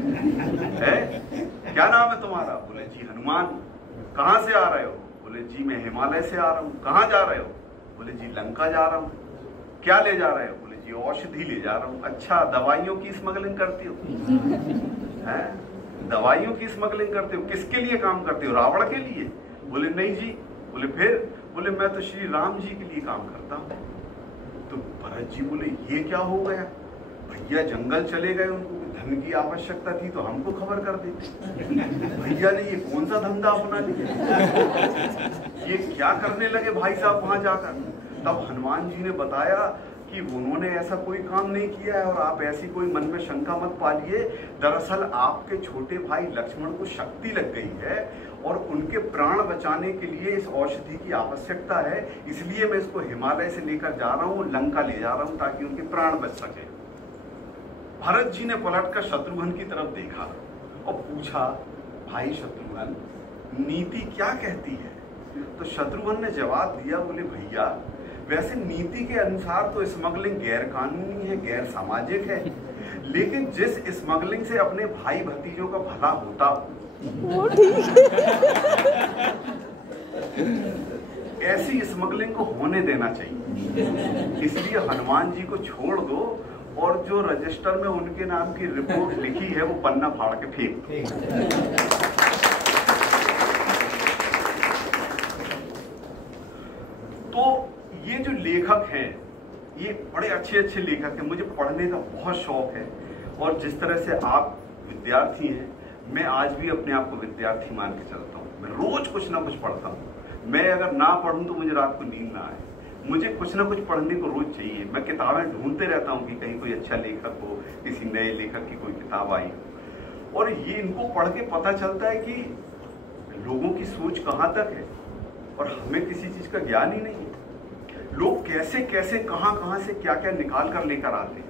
है? क्या नाम है तुम्हारा? बोले जी हनुमान। कहाँ से आ रहे हो? बोले जी मैं हिमालय से आ रहा हूँ। कहाँ जा रहे हो? बोले जी लंका जा रहा हूँ। क्या ले जा रहे हो? बोले जी औषधि ले जा रहा हूँ। अच्छा, दवाइयों की स्मगलिंग करती हो? है, दवाइयों की स्मगलिंग करते हो? किसके लिए काम करते हो? रावण के लिए? बोले नहीं जी। बोले फिर? बोले मैं तो श्री राम जी के लिए काम करता हूँ। तो भरत जी बोले ये क्या हो गया? भैया जंगल चले गए, उनको धन की आवश्यकता थी तो हमको खबर कर देते। भैया ने ये कौन सा धंधा अपना लिया, ये क्या करने लगे भाई साहब वहां जाकर? तब हनुमान जी ने बताया कि उन्होंने ऐसा कोई काम नहीं किया है और आप ऐसी कोई मन में शंका मत पालिए। दरअसल आपके छोटे भाई लक्ष्मण को शक्ति लग गई है और उनके प्राण बचाने के लिए इस औषधि की आवश्यकता है, इसलिए मैं इसको हिमालय से लेकर जा रहा हूँ, लंका ले जा रहा हूँ ताकि उनके प्राण बच सके। भरत जी ने पलटकर शत्रुघ्न की तरफ देखा और पूछा भाई शत्रुघ्न, नीति क्या कहती है? तो शत्रुघ्न ने जवाब दिया, बोले भैया वैसे नीति के अनुसार तो स्मगलिंग गैर कानूनी है, गैर सामाजिक है, लेकिन जिस स्मगलिंग से अपने भाई भतीजों का भला होता वो ऐसी स्मगलिंग को होने देना चाहिए। इसलिए हनुमान जी को छोड़ दो और जो रजिस्टर में उनके नाम की रिपोर्ट लिखी है वो पन्ना फाड़ के फेंक। तो ये जो लेखक हैं ये बड़े अच्छे अच्छे लेखक हैं, मुझे पढ़ने का बहुत शौक है। और जिस तरह से आप विद्यार्थी हैं, मैं आज भी अपने आप को विद्यार्थी मान के चलता हूँ। मैं रोज कुछ ना कुछ पढ़ता हूँ। मैं अगर ना पढ़ूं तो मुझे रात को नींद ना आए। मुझे कुछ ना कुछ पढ़ने को रोज चाहिए। मैं किताबें ढूंढते रहता हूँ कि कहीं कोई अच्छा लेखक हो, किसी नए लेखक की कोई किताब आई हो। और ये इनको पढ़ के पता चलता है कि लोगों की सोच कहाँ तक है और हमें किसी चीज का ज्ञान ही नहीं है। लोग कैसे कैसे कहाँ से क्या क्या निकाल कर लेकर आते हैं।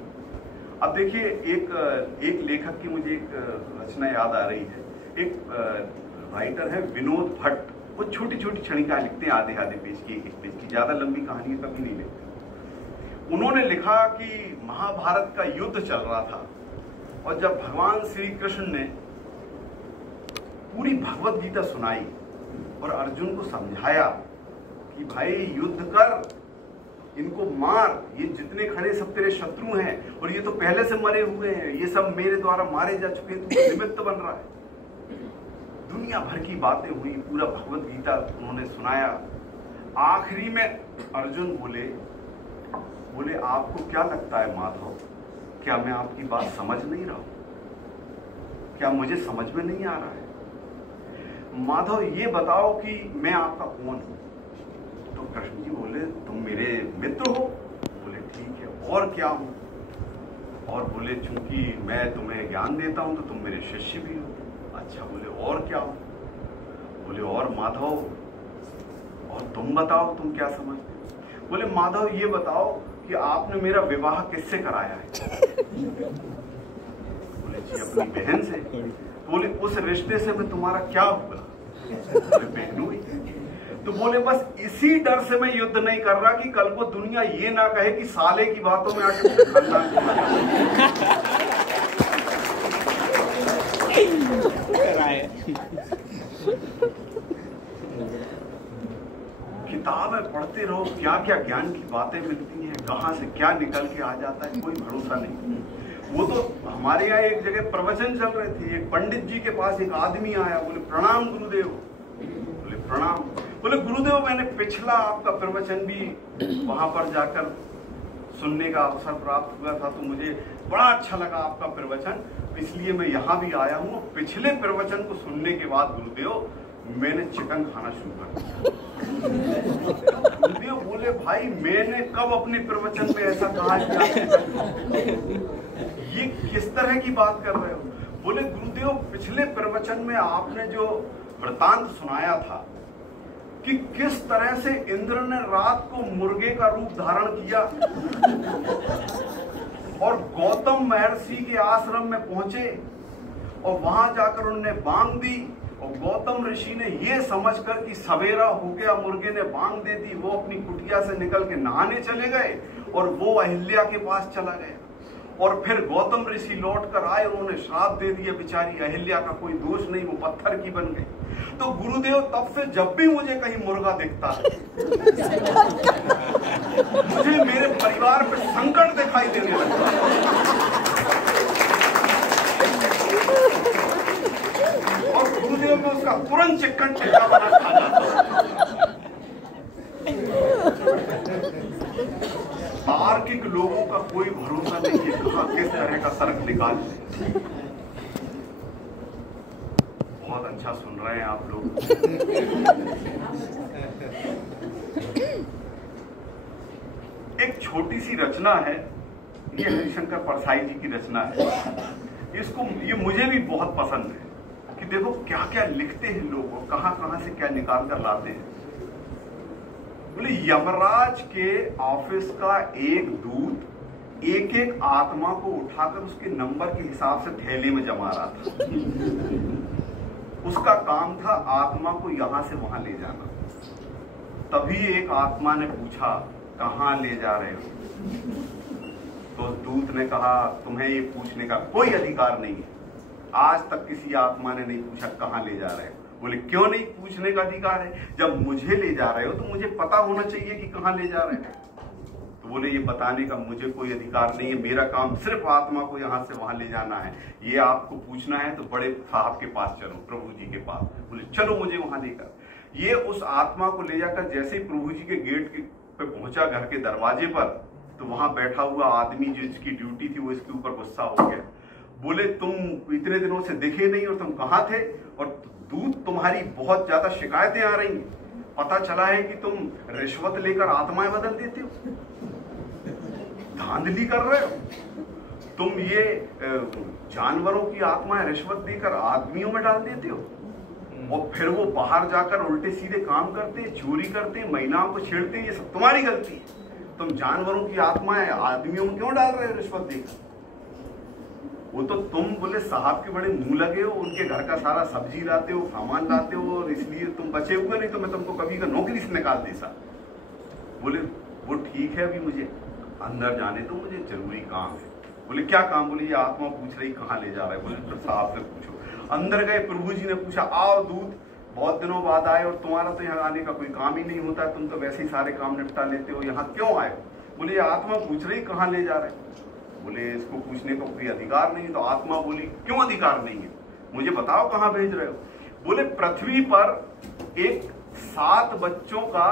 अब देखिए, एक लेखक की मुझे एक रचना याद आ रही है। एक राइटर है विनोद भट्ट, वो छोटी छोटी क्षणिका लिखते हैं, आधे आधे पेज की, एक पेज की, ज्यादा लंबी कहानी कभी नहीं लिखते। उन्होंने लिखा कि महाभारत का युद्ध चल रहा था और जब भगवान श्री कृष्ण ने पूरी भगवत गीता सुनाई और अर्जुन को समझाया कि भाई युद्ध कर, इनको मार, ये जितने खड़े सब तेरे शत्रु हैं और ये तो पहले से मरे हुए हैं, ये सब मेरे द्वारा मारे जा चुके हैं, तू निमित्त बन रहा है। दुनिया भर की बातें हुई, पूरा भगवत गीता उन्होंने सुनाया। आखिरी में अर्जुन बोले आपको क्या लगता है माधव, क्या मैं आपकी बात समझ नहीं रहा हूं? क्या मुझे समझ में नहीं आ रहा है? माधव ये बताओ कि मैं आपका कौन हूं? तो कृष्ण जी बोले तुम मेरे मित्र हो। बोले ठीक है, और क्या हूं? और बोले चूंकि मैं तुम्हें ज्ञान देता हूं तो तुम मेरे शिष्य भी हो। अच्छा, बोले और क्या हो? बोले और माधव, और तुम बताओ तुम क्या समझते? बोले माधव ये बताओ कि आपने मेरा विवाह किससे कराया है? बोले जी अपनी बहन से। बोले उस रिश्ते से में तुम्हारा क्या हुआ? बोले बहन हुई। तो बोले बस इसी डर से मैं युद्ध नहीं कर रहा कि कल को दुनिया ये ना कहे कि साले की बातों में आके खानदान को किताबें पढ़ते रहो, क्या क्या ज्ञान की बातें मिलती हैं, कहाँ से क्या निकल के आ जाता है कोई भरोसा नहीं। वो तो हमारे यहाँ एक जगह प्रवचन चल रहे थे, एक पंडित जी के पास एक आदमी आया, बोले प्रणाम गुरुदेव। बोले प्रणाम। बोले गुरुदेव मैंने पिछला आपका प्रवचन भी वहां पर जाकर सुनने का अवसर प्राप्त हुआ था, तो मुझे बड़ा अच्छा लगा आपका प्रवचन, इसलिए मैं यहाँ भी आया हूँ। पिछले प्रवचन को सुनने के बाद गुरुदेव मैंने चिकन खाना शुरू कर दिया। गुरुदेव बोले भाई मैंने कब अपने प्रवचन में ऐसा कहा कि ये किस तरह की बात कर रहे हो? बोले गुरुदेव पिछले प्रवचन में आपने जो वृतांत सुनाया था कि किस तरह से इंद्र ने रात को मुर्गे का रूप धारण किया और गौतम महर्षि के आश्रम में पहुंचे और वहां जाकर उन्होंने बांग दी और गौतम ऋषि ने ये समझकर कि सवेरा हो गया, मुर्गे ने बांग दे दी, वो अपनी कुटिया से निकल के नहाने चले गए और वो अहिल्या के पास चला गया। और फिर गौतम ऋषि लौट कर आए, उन्होंने श्राप दे दिया, बेचारी अहिल्या का कोई दोष नहीं, वो पत्थर की बन गई। तो गुरुदेव तब से जब भी मुझे कहीं मुर्गा दिखता है मुझे मेरे परिवार पे संकट दिखाई देने लगता है। और गुरुदेव में उसका तुरंत चिकन टिक्का बना खा जाता। तार्किक लोगों का कोई भरोसा नहीं है, कहां किस तरह का तर्क निकाल। बहुत अच्छा सुन रहे हैं आप लोग। एक छोटी सी रचना है, ये हरिशंकर परसाई जी की रचना है। ये मुझे भी बहुत पसंद है कि देखो क्या क्या लिखते हैं लोग और कहां से क्या निकाल कर लाते हैं। बोले यमराज के ऑफिस का एक दूत एक एक आत्मा को उठाकर उसके नंबर के हिसाब से थैली में जमा रहा था। उसका काम था आत्मा को यहां से वहां ले जाना। तभी एक आत्मा ने पूछा, कहां ले जा रहे हो? तो दूत ने कहा, तुम्हें ये पूछने का कोई अधिकार नहीं है। आज तक किसी आत्मा ने नहीं पूछा कहां ले जा रहे हो। बोले क्यों नहीं पूछने का अधिकार है? जब मुझे ले जा रहे हो तो मुझे पता होना चाहिए कि कहां ले जा रहे हो। तो बोले ये बताने का मुझे कोई अधिकार नहीं है, मेरा काम सिर्फ आत्मा को यहां से वहां ले जाना है। ये आपको पूछना है तो बड़े साहब के पास चलो, प्रभु जी के पास। बोले चलो मुझे वहां लेकर। ये उस आत्मा को ले जाकर जैसे ही प्रभु जी के गेट पे पहुंचा, घर के दरवाजे पर, तो वहां बैठा हुआ आदमी जिसकी ड्यूटी थी वो इसके ऊपर गुस्सा हो गया। बोले तुम इतने दिनों से दिखे नहीं और तुम कहां थे? और दूत तुम्हारी बहुत ज्यादा शिकायतें आ रही हैं। पता चला है कि तुम रिश्वत लेकर आत्माएं बदल देते हो, धांधली कर रहे हो। तुम ये जानवरों की आत्माएं रिश्वत देकर आदमियों में डाल देते हो, और फिर वो बाहर जाकर उल्टे सीधे काम करते, चोरी करते, महिलाओं को छेड़ते। ये सब तुम्हारी गलती है। तुम जानवरों की आत्माएं आदमियों में क्यों डाल रहे हो रिश्वत देकर? वो तो तुम बोले साहब के बड़े मुंह लगे हो, उनके घर का सारा सब्जी लाते हो, सामान लाते हो, और इसलिए तुम बचे हुए, नहीं तो मैं तुमको कभी का नौकरी से निकाल देता। बोले वो ठीक है, अभी मुझे अंदर जाने तो मुझे जरूरी काम है। बोले क्या काम? बोले ये आत्मा पूछ रही कहाँ ले जा रहा है। बोले तो साहब से पूछो। अंदर गए, प्रभु जी ने पूछा, आओ दूत, बहुत दिनों बाद आए और तुम्हारा तो यहाँ आने का कोई काम ही नहीं होता, तुम तो वैसे ही सारे काम निपटा लेते हो, यहाँ क्यों आए? बोले ये आत्मा पूछ रही कहाँ ले जा रहे। बोले इसको पूछने का कोई अधिकार नहीं। तो आत्मा बोली क्यों अधिकार नहीं है, मुझे बताओ कहाँ भेज रहे हो। बोले पृथ्वी पर एक 7 बच्चों का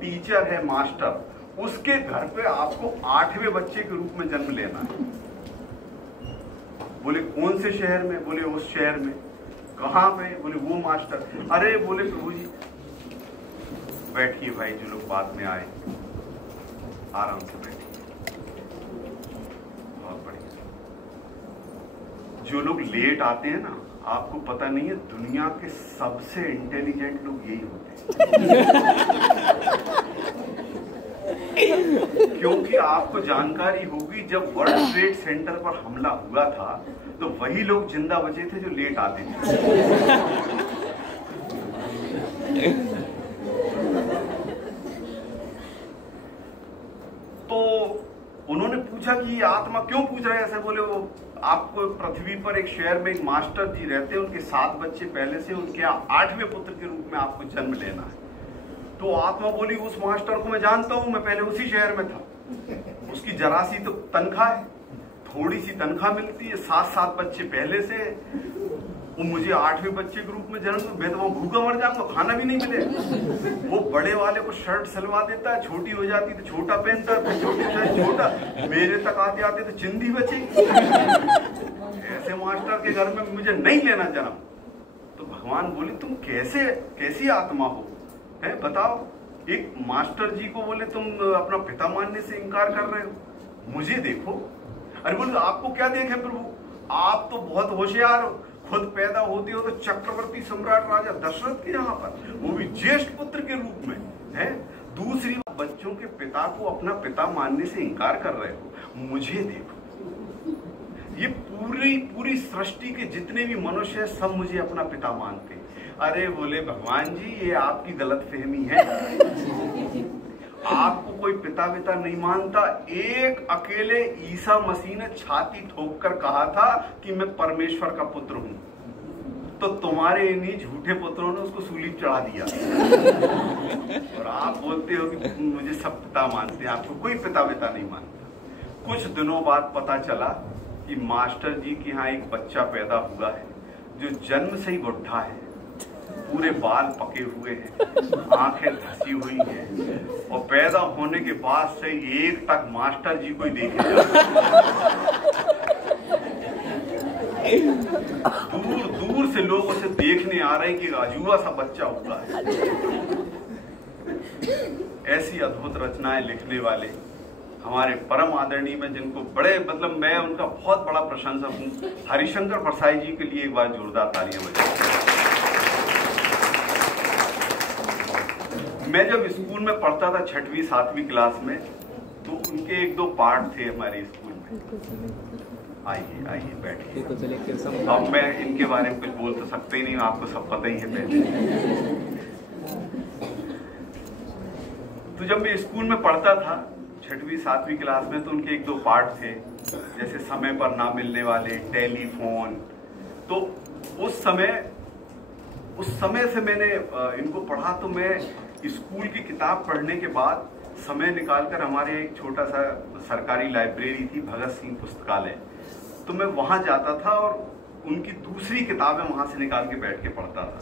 टीचर है, मास्टर, उसके घर पे आपको 8वें बच्चे के रूप में जन्म लेना है। बोले कौन से शहर में? बोले उस शहर में। कहाँ पे? बोले वो मास्टर। अरे बोले प्रभु जी बैठिए भाई, जो लोग बाद में आए आराम से बैठिए। बहुत बढ़िया। जो लोग लेट आते हैं ना, आपको पता नहीं है, दुनिया के सबसे इंटेलिजेंट लोग यही होते हैं। क्योंकि आपको जानकारी होगी जब वर्ल्ड ट्रेड सेंटर पर हमला हुआ था तो वही लोग जिंदा बचे थे जो लेट आते थे। तो उन्होंने पूछा कि ये आत्मा क्यों पूछ रहे हैं ऐसे। बोले वो आपको पृथ्वी पर एक शहर में एक मास्टर जी रहते हैं, उनके 7 बच्चे पहले से, उनके 8वें पुत्र के रूप में आपको जन्म लेना है। तो आत्मा बोली उस मास्टर को मैं जानता हूं, मैं पहले उसी शहर में था। उसकी जरा सी तो तनख्वाह है, थोड़ी सी तनख्वाह मिलती है, 7 बच्चे पहले से, वो मुझे 8वें बच्चे के रूप में जन्म, मैं तो वो भूखा मर जाऊंगा, खाना भी नहीं मिले। वो बड़े वाले को शर्ट सिलवा देता है, छोटी हो जाती तो छोटा पहनता है, फिर छोटी से छोटा, मेरे तक आते आते तो चिंदी बचेगी। ऐसे मास्टर के घर में मुझे नहीं लेना जन्म। तो भगवान बोले तुम कैसी आत्मा हो, है बताओ। एक मास्टर जी को बोले तुम अपना पिता मानने से इनकार कर रहे हो, मुझे देखो। अरे बोले आपको क्या देखे प्रभु, आप तो बहुत होशियार हो, खुद पैदा होते हो तो चक्रवर्ती सम्राट राजा दशरथ के यहाँ पर, वो भी ज्येष्ठ पुत्र के रूप में है। दूसरी बच्चों के पिता को अपना पिता मानने से इनकार कर रहे हो, मुझे देखो। ये पूरी सृष्टि के जितने भी मनुष्य है सब मुझे अपना पिता मानते हैं। अरे बोले भगवान जी ये आपकी गलतफहमी है, आपको कोई पिता विता नहीं मानता। एक अकेले ईसा मसीह ने छाती ठोक कर कहा था कि मैं परमेश्वर का पुत्र हूं, तो तुम्हारे इन्हीं झूठे पुत्रों ने उसको सूली चढ़ा दिया। और आप बोलते हो कि मुझे सब पिता मानते हैं, आपको कोई पिता विता नहीं मानता। कुछ दिनों बाद पता चला कि मास्टर जी के यहाँ एक बच्चा पैदा हुआ है जो जन्म से ही बुढ़ा है, पूरे बाल पके हुए हैं, आंखें धसी हुई हैं, और पैदा होने के बाद से एक तक मास्टर जी को ही देखे दूर से लोग उसे देखने आ रहे हैं कि अजूबा सा बच्चा हुआ है। ऐसी अद्भुत रचनाएं लिखने वाले हमारे परम आदरणीय में, जिनको बड़े मतलब मैं उनका बहुत बड़ा प्रशंसक हूँ, हरिशंकर परसाई जी के लिए एक बार जोरदार तालियां बजाएं। मैं जब स्कूल में पढ़ता था 6वीं 7वीं क्लास में, तो उनके 1-2 पाठ थे हमारे स्कूल में। आइए आइए बैठिए। अब मैं इनके बारे में कुछ बोल तो सकते ही नहीं, आपको सब पता ही है पहले। तो जब मैं स्कूल में पढ़ता था 6वीं 7वीं क्लास में, तो उनके 1-2 पार्ट थे, जैसे समय पर ना मिलने वाले, टेलीफोन। तो उस समय से मैंने इनको पढ़ा। तो मैं स्कूल की किताब पढ़ने के बाद समय निकालकर, हमारे एक छोटा सा सरकारी लाइब्रेरी थी, भगत सिंह पुस्तकालय, तो मैं वहां जाता था और उनकी दूसरी किताबें वहां से निकाल के बैठ के पढ़ता था।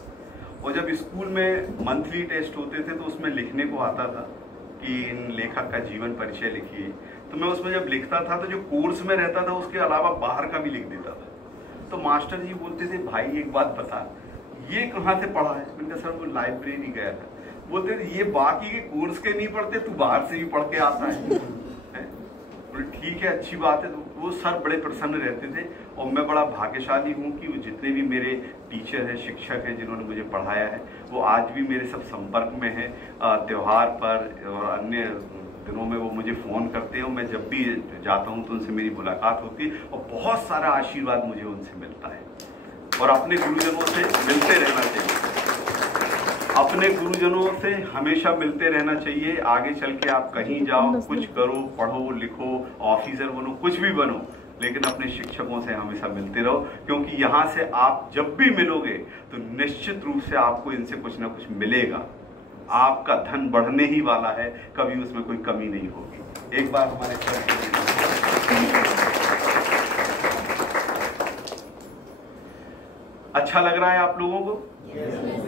और जब स्कूल में मंथली टेस्ट होते थे तो उसमें लिखने को आता था कि इन लेखक का जीवन परिचय लिखिए, तो मैं उसमें जब लिखता था तो जो कोर्स में रहता था उसके अलावा बाहर का भी लिख देता था। तो मास्टर जी बोलते थे, भाई एक बात बता, ये कहाँ से पढ़ा है? मैंने कहा सर वो लाइब्रेरी गया था। बोलते थे ये बाकी के कोर्स के नहीं पढ़ते, तू बाहर से भी पढ़ के आता है। ठीक है, अच्छी बात है। तो वो सर बड़े प्रसन्न रहते थे। और मैं बड़ा भाग्यशाली हूँ कि वो जितने भी मेरे टीचर हैं, शिक्षक हैं, जिन्होंने मुझे पढ़ाया है, वो आज भी मेरे सब संपर्क में हैं। त्योहार पर और अन्य दिनों में वो मुझे फ़ोन करते हैं और मैं जब भी जाता हूँ तो उनसे मेरी मुलाकात होती है और बहुत सारा आशीर्वाद मुझे उनसे मिलता है। और अपने गुरुजनों से मिलते रहना चाहिए, अपने गुरुजनों से हमेशा मिलते रहना चाहिए। आगे चल के आप कहीं जाओ, कुछ करो, पढ़ो, लिखो, ऑफिसर बनो, कुछ भी बनो, लेकिन अपने शिक्षकों से हमेशा मिलते रहो, क्योंकि यहाँ से आप जब भी मिलोगे तो निश्चित रूप से आपको इनसे कुछ ना कुछ मिलेगा। आपका धन बढ़ने ही वाला है, कभी उसमें कोई कमी नहीं होगी। एक बार हमारे अच्छा लग रहा है आप लोगों को?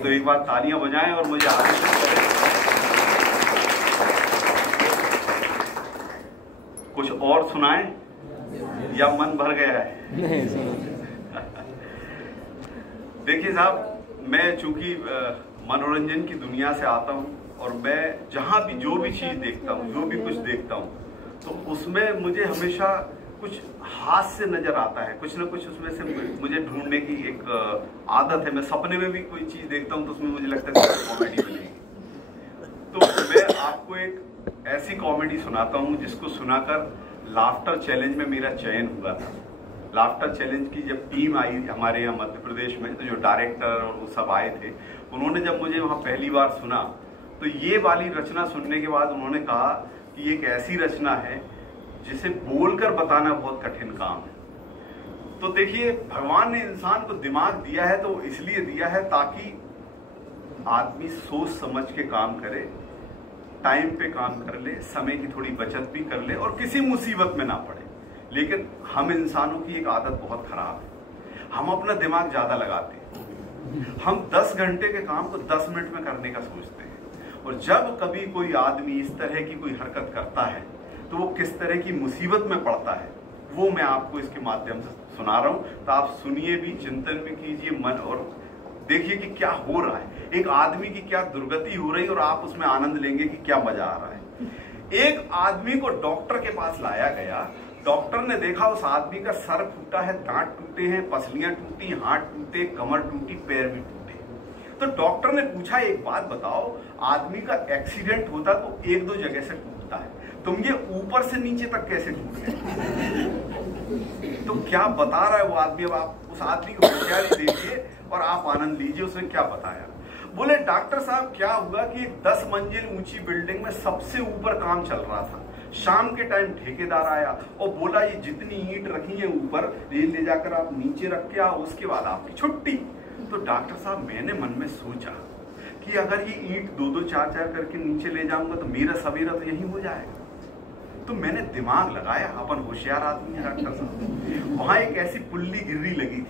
तो एक बार तालियां बजाएं और मुझे आशीर्वाद करें। कुछ और सुनाएं या मन भर गया है? देखिए साहब, मैं चूंकि मनोरंजन की दुनिया से आता हूं और मैं जहां भी जो भी चीज देखता हूं, जो भी कुछ देखता हूं, तो उसमें मुझे हमेशा कुछ हास्य नजर आता है, कुछ ना कुछ उसमें से मुझे ढूंढने की एक आदत है। मैं सपने में भी कोई चीज देखता हूं तो उसमें मुझे लगता है कॉमेडी बनेगी। तो मैं आपको एक ऐसी कॉमेडी सुनाता हूं जिसको सुनाकर लाफ्टर चैलेंज में मेरा चयन हुआ था। लाफ्टर चैलेंज की जब टीम आई हमारे यहाँ मध्य प्रदेश में, तो जो डायरेक्टर और वो सब आए थे, उन्होंने जब मुझे वहाँ पहली बार सुना तो ये वाली रचना सुनने के बाद उन्होंने कहा कि एक ऐसी रचना है जिसे बोलकर बताना बहुत कठिन काम है। तो देखिए, भगवान ने इंसान को दिमाग दिया है तो इसलिए दिया है ताकि आदमी सोच समझ के काम करे, टाइम पे काम कर ले, समय की थोड़ी बचत भी कर ले और किसी मुसीबत में ना पड़े। लेकिन हम इंसानों की एक आदत बहुत खराब है, हम अपना दिमाग ज्यादा लगाते हैं। हम 10 घंटे के काम को 10 मिनट में करने का सोचते हैं। और जब कभी कोई आदमी इस तरह की कोई हरकत करता है तो वो किस तरह की मुसीबत में पड़ता है, वो मैं आपको इसके माध्यम से सुना रहा हूं। तो आप सुनिए भी, चिंतन भी कीजिए मन, और देखिए कि क्या हो रहा है, एक आदमी की क्या दुर्गति हो रही है और आप उसमें आनंद लेंगे कि क्या मजा आ रहा है। एक आदमी को डॉक्टर के पास लाया गया। डॉक्टर ने देखा उस आदमी का सर फूटा है, दांत टूटे हैं, पसलियां टूटी, हाथ टूटे, कमर टूटी, पैर भी टूटे। तो डॉक्टर ने पूछा, एक बात बताओ, आदमी का एक्सीडेंट होता तो 1-2 जगह से टूटता है, तुम ये ऊपर से नीचे तक कैसे टूट गए? तो क्या बता रहा है वो आदमी? अब आप उस आदमी की होशियारी देखिए और आप आनंद लीजिए उसने क्या बताया। बोले, डॉक्टर साहब क्या हुआ कि एक 10 मंजिल ऊंची बिल्डिंग में सबसे ऊपर काम चल रहा था। शाम के टाइम ठेकेदार आया और बोला, ये जितनी ईंट रखी है ऊपर ये ले जाकर आप नीचे रख के आओ, उसके बाद आपकी छुट्टी। तो डॉक्टर साहब, मैंने मन में सोचा कि अगर ये ईंट 2-2, 4-4 करके नीचे ले जाऊंगा तो मेरा सवेरा तो यही हो जाएगा। तो मैंने दिमाग लगाया, अपन होशियार आदमी है डॉक्टर साहब। वहां एक ऐसी पुल्ली गिर्री लगी थी,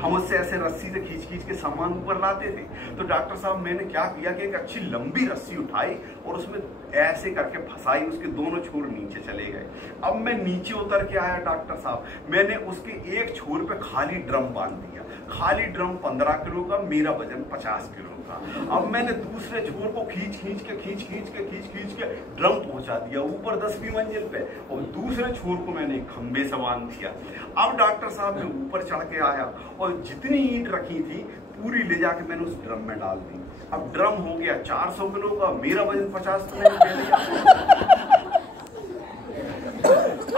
हम उससे ऐसे रस्सी से खींच के सामान ऊपर लाते थे। तो डॉक्टर साहब, मैंने क्या किया कि एक अच्छी लंबी रस्सी उठाई और उसमें ऐसे करके फंसाई, उसके दोनों छोर नीचे चले गए। अब मैं नीचे उतर के आया डॉक्टर साहब, मैंने उसके एक छोर पे खाली ड्रम बांध दिया। खाली ड्रम 15 किलो का, मेरा वजन 50 किलो का। अब मैंने दूसरे छोर को खींच के ड्रम पहुंचा दिया ऊपर 10वीं मंजिल पे, और दूसरे छोर को मैंने एक खंबे से बांध दिया। अब डॉक्टर साहब, मैं ऊपर चढ़ के आया और जितनी ईंट रखी थी पूरी ले जाके मैंने उस ड्रम में डाल दी। अब ड्रम हो गया 400 किलो का, मेरा वजन 50 किलो ले लिया।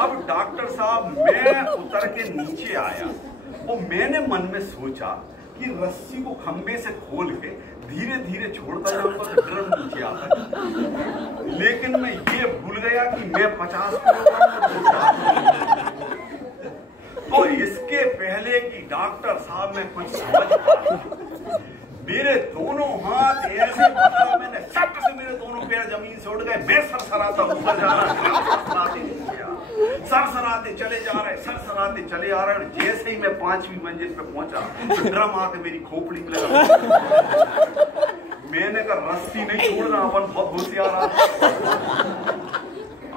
अब डॉक्टर साहब मैं उतर के नीचे आया और मैंने मन में सोचा कि रस्सी को खंबे से खोल के धीरे धीरे छोड़ता जाऊंगा तो ड्रम नीचे आता है। लेकिन मैं ये भूल गया कि मैं 50 किलोग्राम तो इसके पहले कि डॉक्टर साहब मैं कुछ समझ पाया, मेरे दोनों हाथ ऐसे पकड़ा, मैंने सट से मेरे दोनों पैर जमीन से उड़ गए। मैं सरसराता ऊपर जा रहा, सरसराते चले जा रहे, सरसराते चले आ रहे। और जैसे ही मैं 5वीं मंजिल पे पहुंचा तो ड्रम आके मेरी खोपड़ी में लगा। मैंने कहा रस्सी नहीं छोड़ना, अपन बहुत होशियार आ,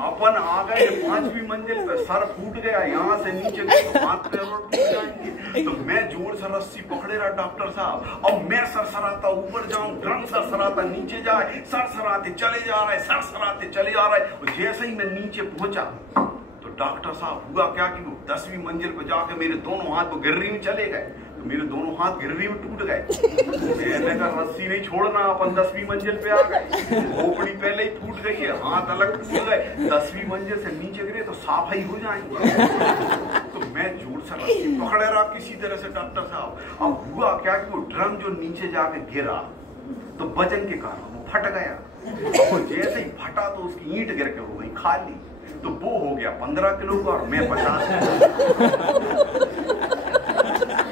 अपन आ गए 5वीं मंजिल पे, सर फूट गया, यहाँ से नीचे गए तो हाथ पैर टूट जाएंगे। तो मैं जोर से रस्सी पकड़े रहा डॉक्टर साहब, और मैं सरसराता ऊपर जाऊं, ड्रम सरसराता नीचे जाए, सरसराते चले जा रहे, सरसराते चले जा रहे। और जैसे ही मैं नीचे पहुंचा तो डॉक्टर साहब हुआ क्या कि वो 10वीं मंजिल पे जाके मेरे दोनों हाथ वो गिर्री में चले गए, तो मेरे दोनों हाथ गिर्री में टूट गए। मैंने कहा रस्सी नहीं छोड़ना, अपन 10वीं मंजिल पे आ गए, खोपड़ी पहले ही फूट गई है, हाथ अलग टूट गए, 10वीं मंजिल से नीचे गिरे तो साफ ही हो जाएंगे। तो मैं जोर से रस्सी पकड़े रहा किसी तरह से डॉक्टर साहब। अब हुआ क्या कि वो ड्रम जो नीचे जाके गिरा तो वजन के कारण वो फट गया, और जैसे ही फटा तो उसकी ईंट गिर के हो गई खाली। तो वो हो गया 15 किलो का और मैं 50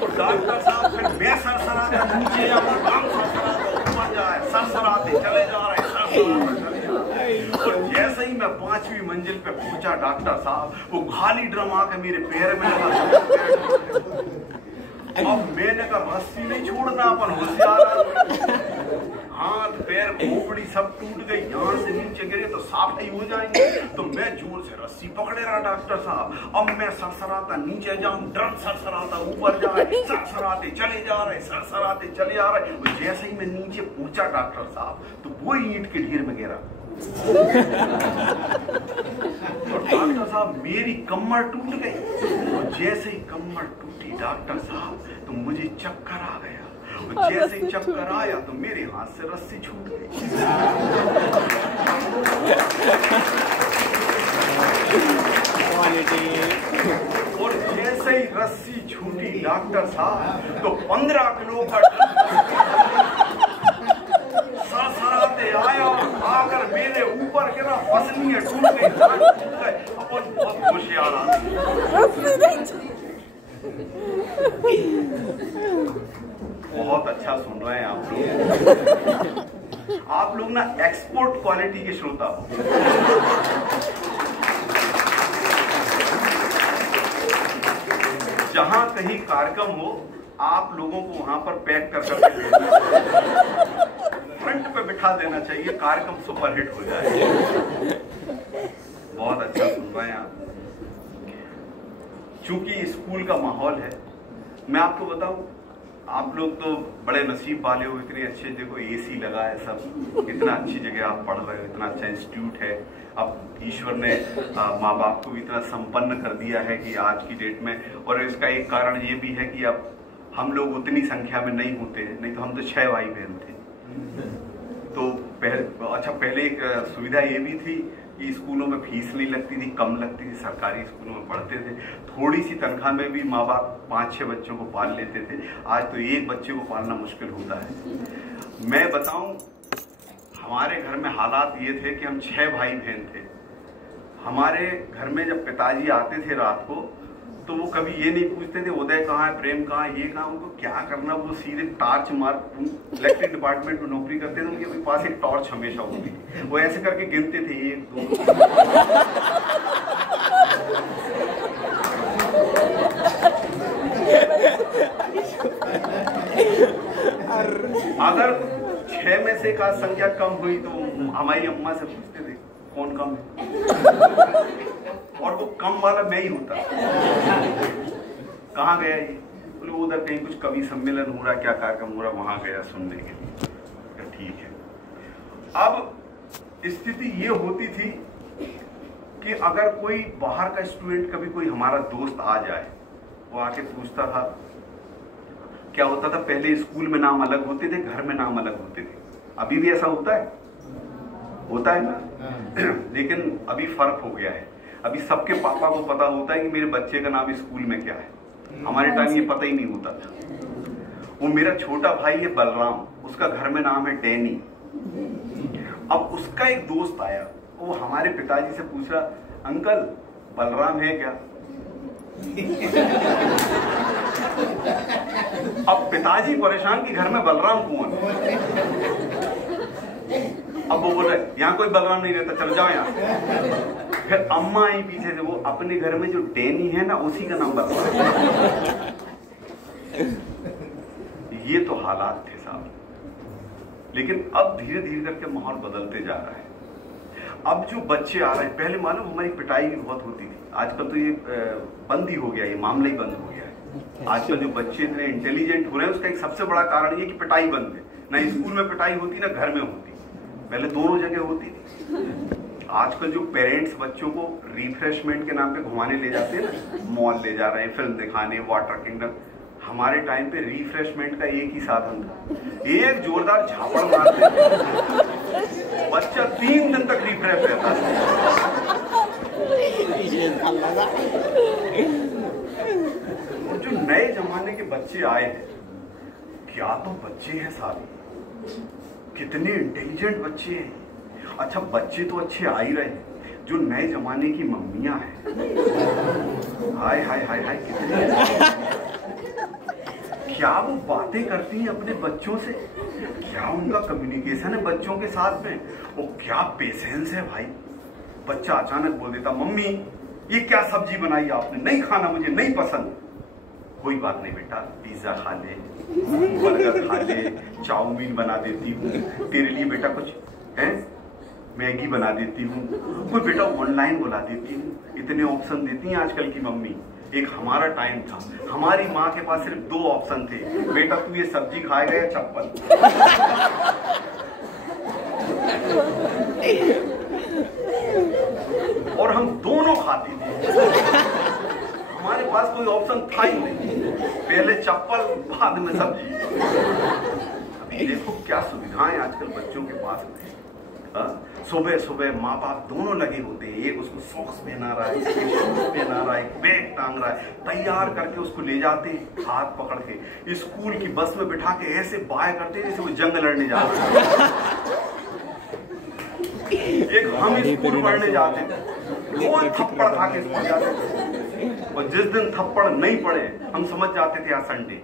तो डॉक्टर साहब फिर मैं सरसराते नीचे जाऊँ, काम सरसराते ऊपर जाए, सरसराते चले जा रहे, सरसराते चले जा रहे। और जैसे ही मैं 5वीं मंजिल पे पहुंचा डॉक्टर साहब, वो खाली ड्रम आके मेरे पैर में लगा। अब मैंने कहा रस्सी नहीं छोड़ना, अपन होशियार, हाथ पैर खोपड़ी सब टूट गई, यहाँ से नीचे गिरे तो साफ ही हो जाएंगे। तो मैं जोर से रस्सी पकड़े रहा डॉक्टर साहब। अब मैं सरसराता नीचे जाऊं, ड्रम सरसराता ऊपर जाए, सरसराते चले जा रहे, सरसराते चले आ रहे। और जैसे ही मैं नीचे पहुंचा डॉक्टर साहब तो वो ईंट के ढेर में गिरा। तो डॉक्टर साहब मेरी कमर टूट गई, और जैसे ही कमर टूटी डॉक्टर साहब तो मुझे चक्कर आ गया। जैसे ही चक्कर आया तो मेरे हाथ से रस्सी छूट गई। और जैसे ही रस्सी छूटी डॉक्टर साहब तो 15 किलो का सरसराते आया और आकर मेरे ऊपर गिरा, पसलियां टूट गई, अपन बहुत होशियार आदमी। बहुत अच्छा सुन रहे हैं आप लोग। आप लोग ना एक्सपोर्ट क्वालिटी के श्रोता हो। जहां कहीं कार्यक्रम हो आप लोगों को वहां पर पैक कर फ्रंट पे बिठा देना चाहिए, कार्यक्रम सुपरहिट हो जाए। बहुत अच्छा सुन रहे हैं आप। चूंकि स्कूल का माहौल है, मैं आपको बताऊं, आप लोग तो बड़े नसीब वाले हो, इतने अच्छे, देखो एसी लगा है, सब इतना अच्छी जगह आप पढ़ रहे हो, इतना अच्छा इंस्टीट्यूट है। अब ईश्वर ने माँ बाप को भी इतना संपन्न कर दिया है कि आज की डेट में, और इसका एक कारण ये भी है कि अब हम लोग उतनी संख्या में नहीं होते, नहीं तो हम तो 6 भाई बहन थे। तो पहले एक सुविधा ये भी थी कि स्कूलों में फीस नहीं लगती थी, कम लगती थी, सरकारी स्कूलों में पढ़ते थे, थोड़ी सी तनख्वाह में भी माँ बाप 5-6 बच्चों को पाल लेते थे। आज तो एक बच्चे को पालना मुश्किल होता है। मैं बताऊं, हमारे घर में हालात ये थे कि हम 6 भाई बहन थे। हमारे घर में जब पिताजी आते थे रात को तो वो कभी ये नहीं पूछते थे उदय कहाँ है, प्रेम कहाँ है, ये कहाँ, उनको क्या करना, वो सीधे टार्च मार, इलेक्ट्रिक डिपार्टमेंट में नौकरी करते थे, उनके पास एक टॉर्च हमेशा होती थी, वो ऐसे करके गिनते थे 1 2। अगर 6 में से का संख्या कम हुई तो हमारी अम्मा से पूछते थे कौन कम है, और वो कम वाला मैं ही होता। कहाँ गया ये, बोले उधर कहीं कुछ कवि सम्मेलन हो रहा, क्या कार्यक्रम हो रहा, वहां गया सुनने के लिए। ठीक है। अब स्थिति ये होती थी कि अगर कोई बाहर का स्टूडेंट, कभी कोई हमारा दोस्त आ जाए, वो आके पूछता था, क्या होता था पहले स्कूल में नाम अलग होते थे, घर में नाम अलग होते थे। अभी भी ऐसा होता है ना, लेकिन अभी फर्क हो गया है। अभी सबके पापा को पता होता है कि मेरे बच्चे का नाम स्कूल में क्या है, हमारे टाइम ये पता ही नहीं होता था। वो मेरा छोटा भाई है बलराम, उसका घर में नाम है डैनी। अब उसका एक दोस्त आया, वो हमारे पिताजी से पूछ रहा, अंकल बलराम है क्या? अब पिताजी परेशान कि घर में बलराम कौन? अब वो बोल रहे यहाँ कोई बलराम नहीं रहता, चलो जाओ यहाँ। फिर अम्मा आई पीछे से, वो अपने घर में जो डैनी है ना उसी का नाम बलराम। ये तो हालात थे साहब, लेकिन अब धीरे धीरे करके माहौल बदलते जा रहा है। अब जो बच्चे आ रहे हैं, पहले मालूम हमारी पिटाई भी बहुत होती थी, आजकल तो ये बंद ही हो गया, ये मामला ही बंद हो गया है। आजकल जो बच्चे इतने इंटेलिजेंट हो रहे हैं उसका एक सबसे बड़ा कारण ये कि पिटाई बंद है। ना स्कूल में पिटाई होती ना घर में होती, पहले दोनों जगह होती थी। आजकल जो पेरेंट्स बच्चों को रिफ्रेशमेंट के नाम पे घुमाने ले जाते हैं ना, मॉल ले जा रहे हैं, फिल्म दिखाने, वाटर किंगडम, हमारे टाइम पे रिफ्रेशमेंट का एक ही साधन था, एक जोरदार झापड़ मारते, बच्चा 3 दिन तक रिफ्रेश रहता था। और जो नए जमाने के बच्चे आए हैं, क्या तो बच्चे हैं सारे, कितने इंटेलिजेंट बच्चे हैं। अच्छा बच्चे तो अच्छे आ ही रहे हैं, जो नए जमाने की मम्मियां हैं, हाय हाय हाय हाय, कितने क्या वो बातें करती हैं अपने बच्चों से, क्या उनका कम्युनिकेशन है बच्चों के साथ में, वो क्या पेशेंस है भाई। बच्चा अचानक बोल देता, मम्मी ये क्या सब्जी बनाई आपने, नहीं खाना, मुझे नहीं पसंद। कोई बात नहीं बेटा, पिज्जा खा ले, बर्गर खा ले, चाउमीन बना देती हूँ तेरे लिए बेटा, कुछ है मैगी बना देती हूँ, कोई बेटा ऑनलाइन बुला देती हूँ। इतने ऑप्शन देती हैं आजकल की मम्मी। एक हमारा टाइम था, हमारी माँ के पास सिर्फ 2 ऑप्शन थे, बेटा तू ये सब्जी खाएगा या चप्पल। और हम दोनों खाते थे, हमारे पास कोई ऑप्शन था ही नहीं, पहले चप्पल बाद में सब्जी। अभी देखो क्या सुविधाएं आजकल बच्चों के पास है। सुबह सुबह माँ बाप दोनों लगे होते हैं, एक उसको सॉक्स पहना रहा है, शूज पहना रहा है, बैग टांग रहा है, तैयार करके उसको ले जाते हैं, हाथ पकड़ के स्कूल की बस में बिठा के ऐसे बाय करते हैं जैसे वो जंग लड़ने जा रहे हैं। एक हम स्कूल पढ़ने जाते थे, रोज थप्पड़ खा के स्कूल जाते थे, और जिस दिन थप्पड़ नहीं पड़े हम समझ जाते थे आज संडे।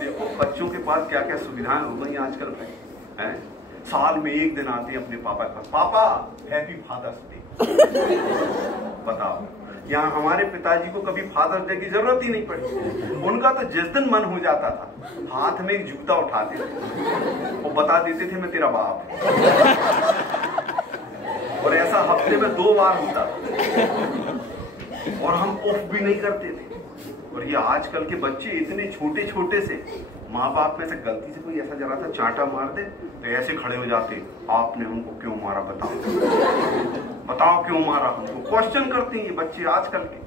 देखो बच्चों के पास क्या क्या सुविधाएं हो गई आजकल है? साल में 1 दिन आते हैं अपने पापा के पास, पापा हैप्पी फादर्स डे। बताओ, यहाँ हमारे पिताजी को कभी फादर्स डे की जरूरत ही नहीं पड़ी, उनका तो जिस दिन मन हो जाता था हाथ में एक जूता उठाते थे, वो बता देते थे मैं तेरा बाप। और ऐसा हफ्ते में 2 बार होता, और हम ऑफ भी नहीं करते थे। और ये आजकल के बच्चे इतने छोटे छोटे से, माँ बाप में से गलती से कोई ऐसा जरा सा चांटा मार दे तो ऐसे खड़े हो जाते, आपने हमको क्यों मारा, बताओ बताओ क्यों मारा हमको, क्वेश्चन करते हैं ये बच्चे आजकल के।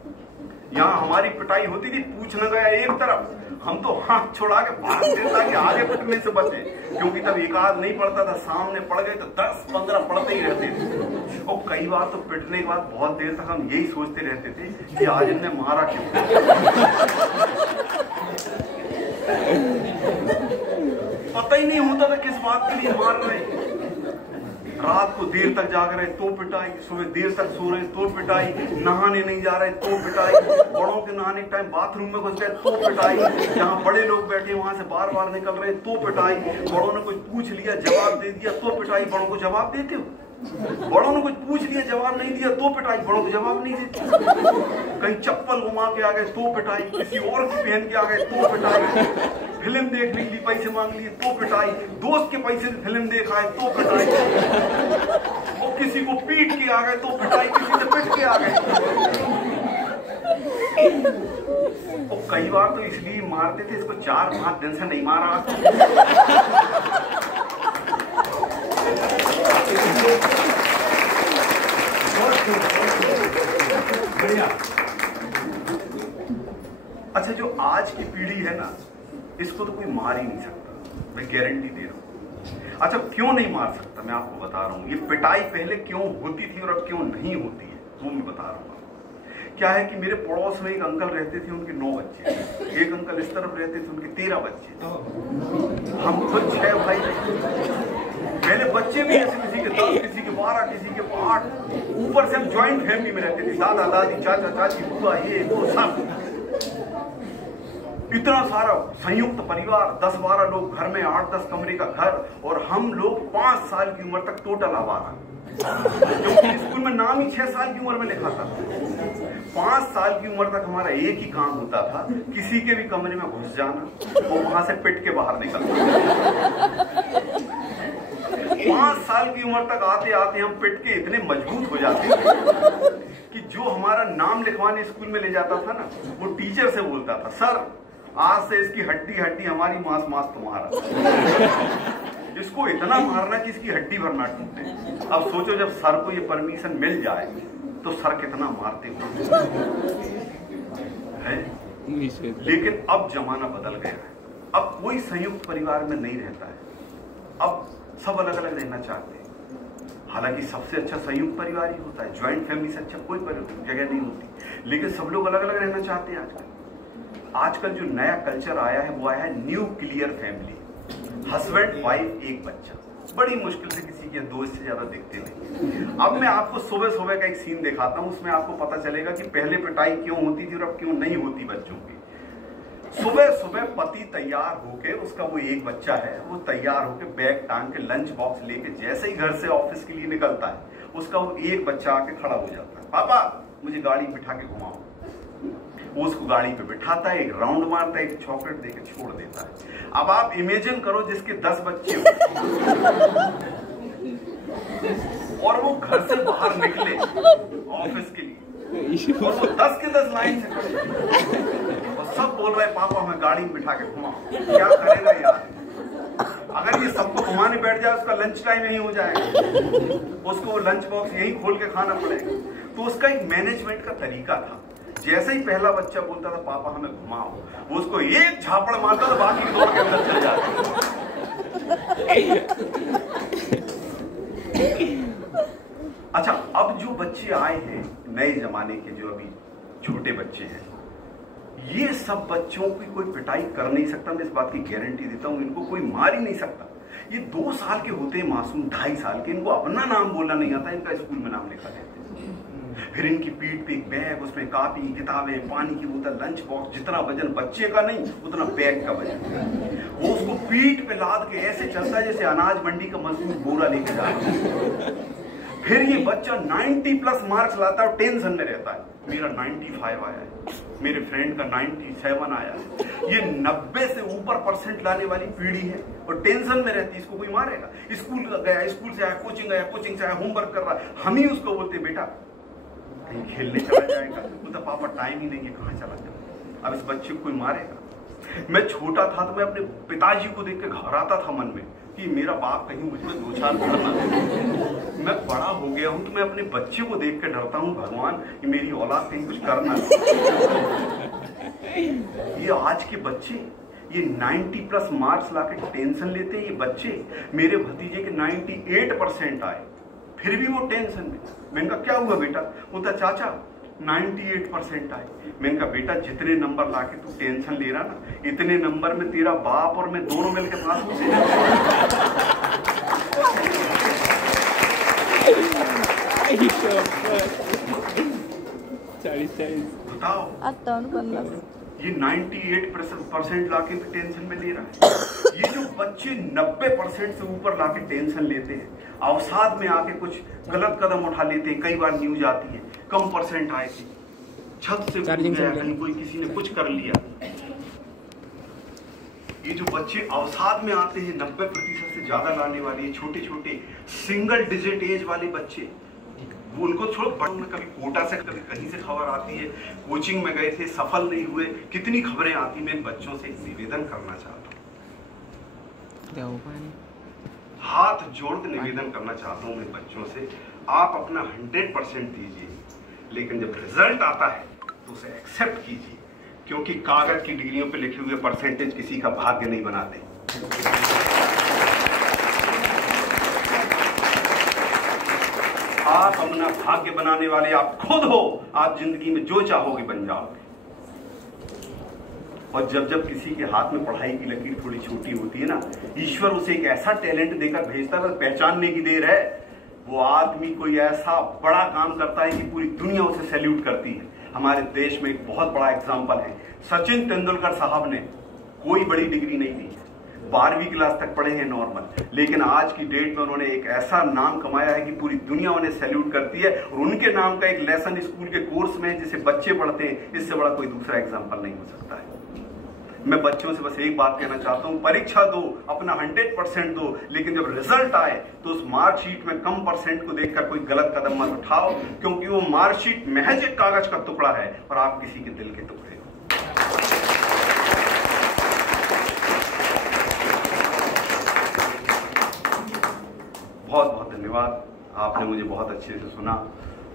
यहाँ हमारी पिटाई होती थी, पूछने गया एक तरफ, हम तो हाथ छोड़ा के भागते ताकि आगे पिटने से बचे, क्योंकि तब एक आध नहीं पड़ता था, सामने पड़ गए तो 10-15 पड़ते ही रहते थे। और कई बार तो पिटने के बाद बहुत देर तक हम यही सोचते रहते थे कि आज इनने मारा क्यों। पता ही नहीं होता था किस बात के लिए मार रहे, रात को देर तक जाग रहे तो पिटाई, सुबह देर तक सो रहे तो पिटाई, नहाने नहीं जा रहे तो पिटाई, बड़ों के नहाने के टाइम बाथरूम में घुस गए तो पिटाई, जहाँ बड़े लोग बैठे वहां से बार बार निकल रहे तो पिटाई, बड़ों ने कुछ पूछ लिया जवाब दे दिया तो पिटाई। बड़ों को जवाब देते हो? बड़ों ने कुछ पूछ लिया जवाब नहीं दिया तो पिटाई, बड़ों को जवाब नहीं देते। कहीं चप्पल घुमा के आ गए तो पिटाई, किसी और की पहन के आ गए तो पिटाई, फिल्म देखने के लिए पैसे मांग लिए तो पिटाई, दोस्त के पैसे से फिल्म देखा है तो पिटाई, और किसी को पीट के आ गए तो पिटाई, किसी से पिट के आ गए। और कई बार तो इसलिए मारते थे, इसको 4-5 दिन से नहीं मारा। अच्छा जो आज की पीढ़ी है ना, इसको तो कोई मार ही नहीं सकता, मैं गारंटी दे रहा हूं। अच्छा, क्यों नहीं मार सकता मैं आपको बता रहा हूँ। ये पिटाई पहले क्यों होती थी और अब क्यों नहीं होती है वो मैं बता रहा हूँ। क्या है कि मेरे पड़ोस में एक अंकल रहते थे, उनके 9 बच्चे। एक अंकल इस तरफ रहते थे, उनके 13 बच्चे। हम खुद 6 भाई थे। पहले बच्चे भी ऐसे, किसी के 10, किसी के 12, किसी के 8। ऊपर से हम ज्वाइंट फैमिली में रहते थे, दादा दादी, चाचा चाची, बुआ, ये वो सब। इतना सारा संयुक्त परिवार, 10-12 लोग घर में, 8-10 कमरे का घर, और हम लोग 5 साल की उम्र तक टोटल आवारा। क्योंकि स्कूल में नाम ही 6 साल की उम्र में लिखा था। 5 साल की उम्र तक हमारा एक ही काम होता था, किसी के भी कमरे में घुस जाना और वहां से पिट के बाहर निकलना। 5 साल की उम्र तक आते आते हम पिट के इतने मजबूत हो जाते कि जो हमारा नाम लिखवाने स्कूल में ले जाता था ना, वो टीचर से बोलता था, सर आज से इसकी हड्डी हड्डी हमारी, मांस मांस तुम्हारा। इसको इतना मारना कि इसकी हड्डी भर ना टूटे। अब सोचो जब सर को ये परमिशन मिल जाए तो सर कितना मारते हो है। लेकिन अब जमाना बदल गया है। अब कोई संयुक्त परिवार में नहीं रहता है। अब सब अलग अलग रहना चाहते हैं। हालांकि सबसे अच्छा संयुक्त परिवार ही होता है, ज्वाइंट फैमिली से अच्छा कोई जगह नहीं होती। लेकिन सब लोग अलग अलग रहना चाहते हैं। आजकल जो नया कल्चर आया है वो आया है न्यूक्लियर फैमिली। हस्बैंड वाइफ एक बच्चा, बड़ी मुश्किल से किसी के 2 से ज्यादा दिखते नहीं। अब मैं आपको सुबह सुबह का एक सीन दिखाता हूं, उसमें आपको पता चलेगा कि पहले पिटाई क्यों होती थी और अब क्यों नहीं होती बच्चों की। सुबह सुबह पति तैयार होके, उसका वो एक बच्चा है, वो तैयार होके बैग टांग के लंच बॉक्स लेके जैसे ही घर से ऑफिस के लिए निकलता है, उसका वो एक बच्चा आके खड़ा हो जाता है, पापा मुझे गाड़ी बिठा के घुमाओ। वो उसको गाड़ी पे बिठाता है, एक राउंड मारता है, एक चॉकलेट देके छोड़ देता है। अब आप इमेजिन करो जिसके 10 बच्चे हो और वो घर से बाहर निकले ऑफिस के लिए, और वो 10 के 10 लाइन से खड़े और सब बोल रहे पापा हमें गाड़ी में बिठा के घुमाओ। क्या करेगा यार? अगर ये सबको घुमाने बैठ जाए, उसका लंच टाइम यही हो जाएगा, उसको वो लंच बॉक्स यही खोल के खाना पड़ेगा। तो उसका एक मैनेजमेंट का तरीका था। जैसे ही पहला बच्चा बोलता था पापा हमें घुमाओ, वो उसको एक झापड़ मारता तो बाकी दौड़ के अंदर चल जाते। अच्छा, अब जो बच्चे आए हैं नए जमाने के, जो अभी छोटे बच्चे हैं, ये सब बच्चों की कोई पिटाई कर नहीं सकता। मैं इस बात की गारंटी देता हूं, इनको कोई मार ही नहीं सकता। ये 2 साल के होते हैं मासूम, 2.5 साल के, इनको अपना नाम बोलना नहीं आता, इनका स्कूल में नाम लिखा देते। फिर इनकी पीठ पे एक बैग, उसमें कापी, किताबें, पानी की बोतल, लंच बॉक्स, जितना वजन बच्चे का नहीं उतना बैग का वजन। वो उसको पीठ पे लाद के ऐसे चलता है जैसे अनाज मंडी का मजदूर बोरा लेके जा रहा है। फिर ये बच्चा 90+ मार्क्स लाता है और टेंशन में रहता है, मेरा 95 आया है, मेरे फ्रेंड का 97 आया है। ये 90 से ऊपर % लाने वाली पीढ़ी है और टेंशन में रहती है, इसको कोई मारेगा। स्कूल गया, स्कूल से आया, कोचिंग से आया, होमवर्क कर रहा है, हम ही उसको बोलते बेटा कहीं खेलने चला जाएगा, बोलता पापा टाइम ही नहीं है, कहाँ चला जाए। अब इस बच्चे को कोई मारेगा? मैं छोटा था तो मैं अपने पिताजी को देख के घबराता था मन में कि मेरा बाप कहीं मुझे 2 चार पढ़ना दे। मैं बड़ा हो गया हूं तो मैं अपने बच्चे को देख के डरता हूं, भगवान कि मेरी औलाद कहीं कुछ करना। ये आज के बच्चे ये 90+ मार्क्स लाके टेंशन लेते हैं। ये बच्चे, मेरे भतीजे के 98% आए, फिर भी वो टेंशन में। मैंने कहा क्या हुआ बेटा? बोलता चाचा 98% आए। मैंने कहा बेटा जितने नंबर लाके तू टेंशन ले रहा ना, इतने नंबर में तेरा बाप और मैं दोनों मिलकर पास हो गए। बताओ, ये 98% लाके भी टेंशन में ले रहा है। ये जो बच्चे 90% से ऊपर लाके टेंशन लेते हैं, अवसाद में आके कुछ गलत कदम उठा लेते हैं। कई बार न्यूज आती है कम % आए थे, छत से कूद गया, कहीं कोई किसी ने कुछ कर लिया। ये जो बच्चे अवसाद में आते हैं, 90% से ज्यादा लाने वाले छोटे छोटे सिंगल डिजिट एज वाले बच्चे, वो उनको छोड़ो, कभी कोटा से कभी कहीं से खबर आती है, कोचिंग में गए थे सफल नहीं हुए, कितनी खबरें आती। मैं इन बच्चों से एक निवेदन करना चाहता हूँ, हाथ जोड़ के निवेदन करना चाहता हूँ मैं बच्चों से, आप अपना 100% दीजिए, लेकिन जब रिजल्ट आता है तो उसे एक्सेप्ट कीजिए, क्योंकि कागज की डिग्रियों पे लिखे हुए % किसी का भाग्य नहीं बनाते। भाग्य बनाने वाले आप खुद हो। आप जिंदगी में जो चाहोगे बन जाओगे। और जब जब किसी के हाथ में पढ़ाई की लकीर थोड़ी छोटी होती है ना, ईश्वर उसे एक ऐसा टैलेंट देकर भेजता है, पहचानने की देर है। वो आदमी कोई ऐसा बड़ा काम करता है कि पूरी दुनिया उसे सैल्यूट करती है। हमारे देश में एक बहुत बड़ा एग्जाम्पल है, सचिन तेंदुलकर साहब ने कोई बड़ी डिग्री नहीं दी, 12वीं क्लास तक पढ़े हैं नॉर्मल, लेकिन आज की डेट में उन्होंने एक ऐसा नाम कमाया है कि पूरी दुनिया उन्हें सैल्यूट करती है। और उनके नाम का एक लेसन स्कूल के कोर्स में जिसे बच्चे पढ़ते हैं, इससे बड़ा कोई दूसरा एग्जाम्पल नहीं हो सकता है। मैं बच्चों से बस एक बात कहना चाहता हूं, परीक्षा दो, अपना 100% दो, लेकिन जब रिजल्ट आए तो उस मार्कशीट में कम परसेंट को देखकर कोई गलत कदम मत उठाओ, क्योंकि वो मार्कशीट महज एक कागज का टुकड़ा है और आप किसी के दिल के टुकड़े हो। बहुत बहुत धन्यवाद, आपने मुझे बहुत अच्छे से सुना।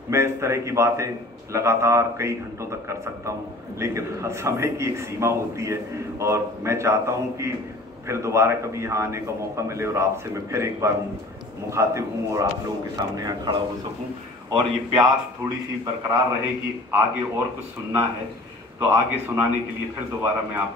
मैं इस तरह की बातें लगातार कई घंटों तक कर सकता हूं, लेकिन समय की एक सीमा होती है और मैं चाहता हूं कि फिर दोबारा कभी यहाँ आने का मौका मिले और आपसे मैं फिर एक बार मुखातिब हूँ और आप लोगों के सामने यहाँ खड़ा हो सकूँ और ये प्यास थोड़ी सी बरकरार रहे कि आगे और कुछ सुनना है, तो आगे सुनाने के लिए फिर दोबारा मैं आप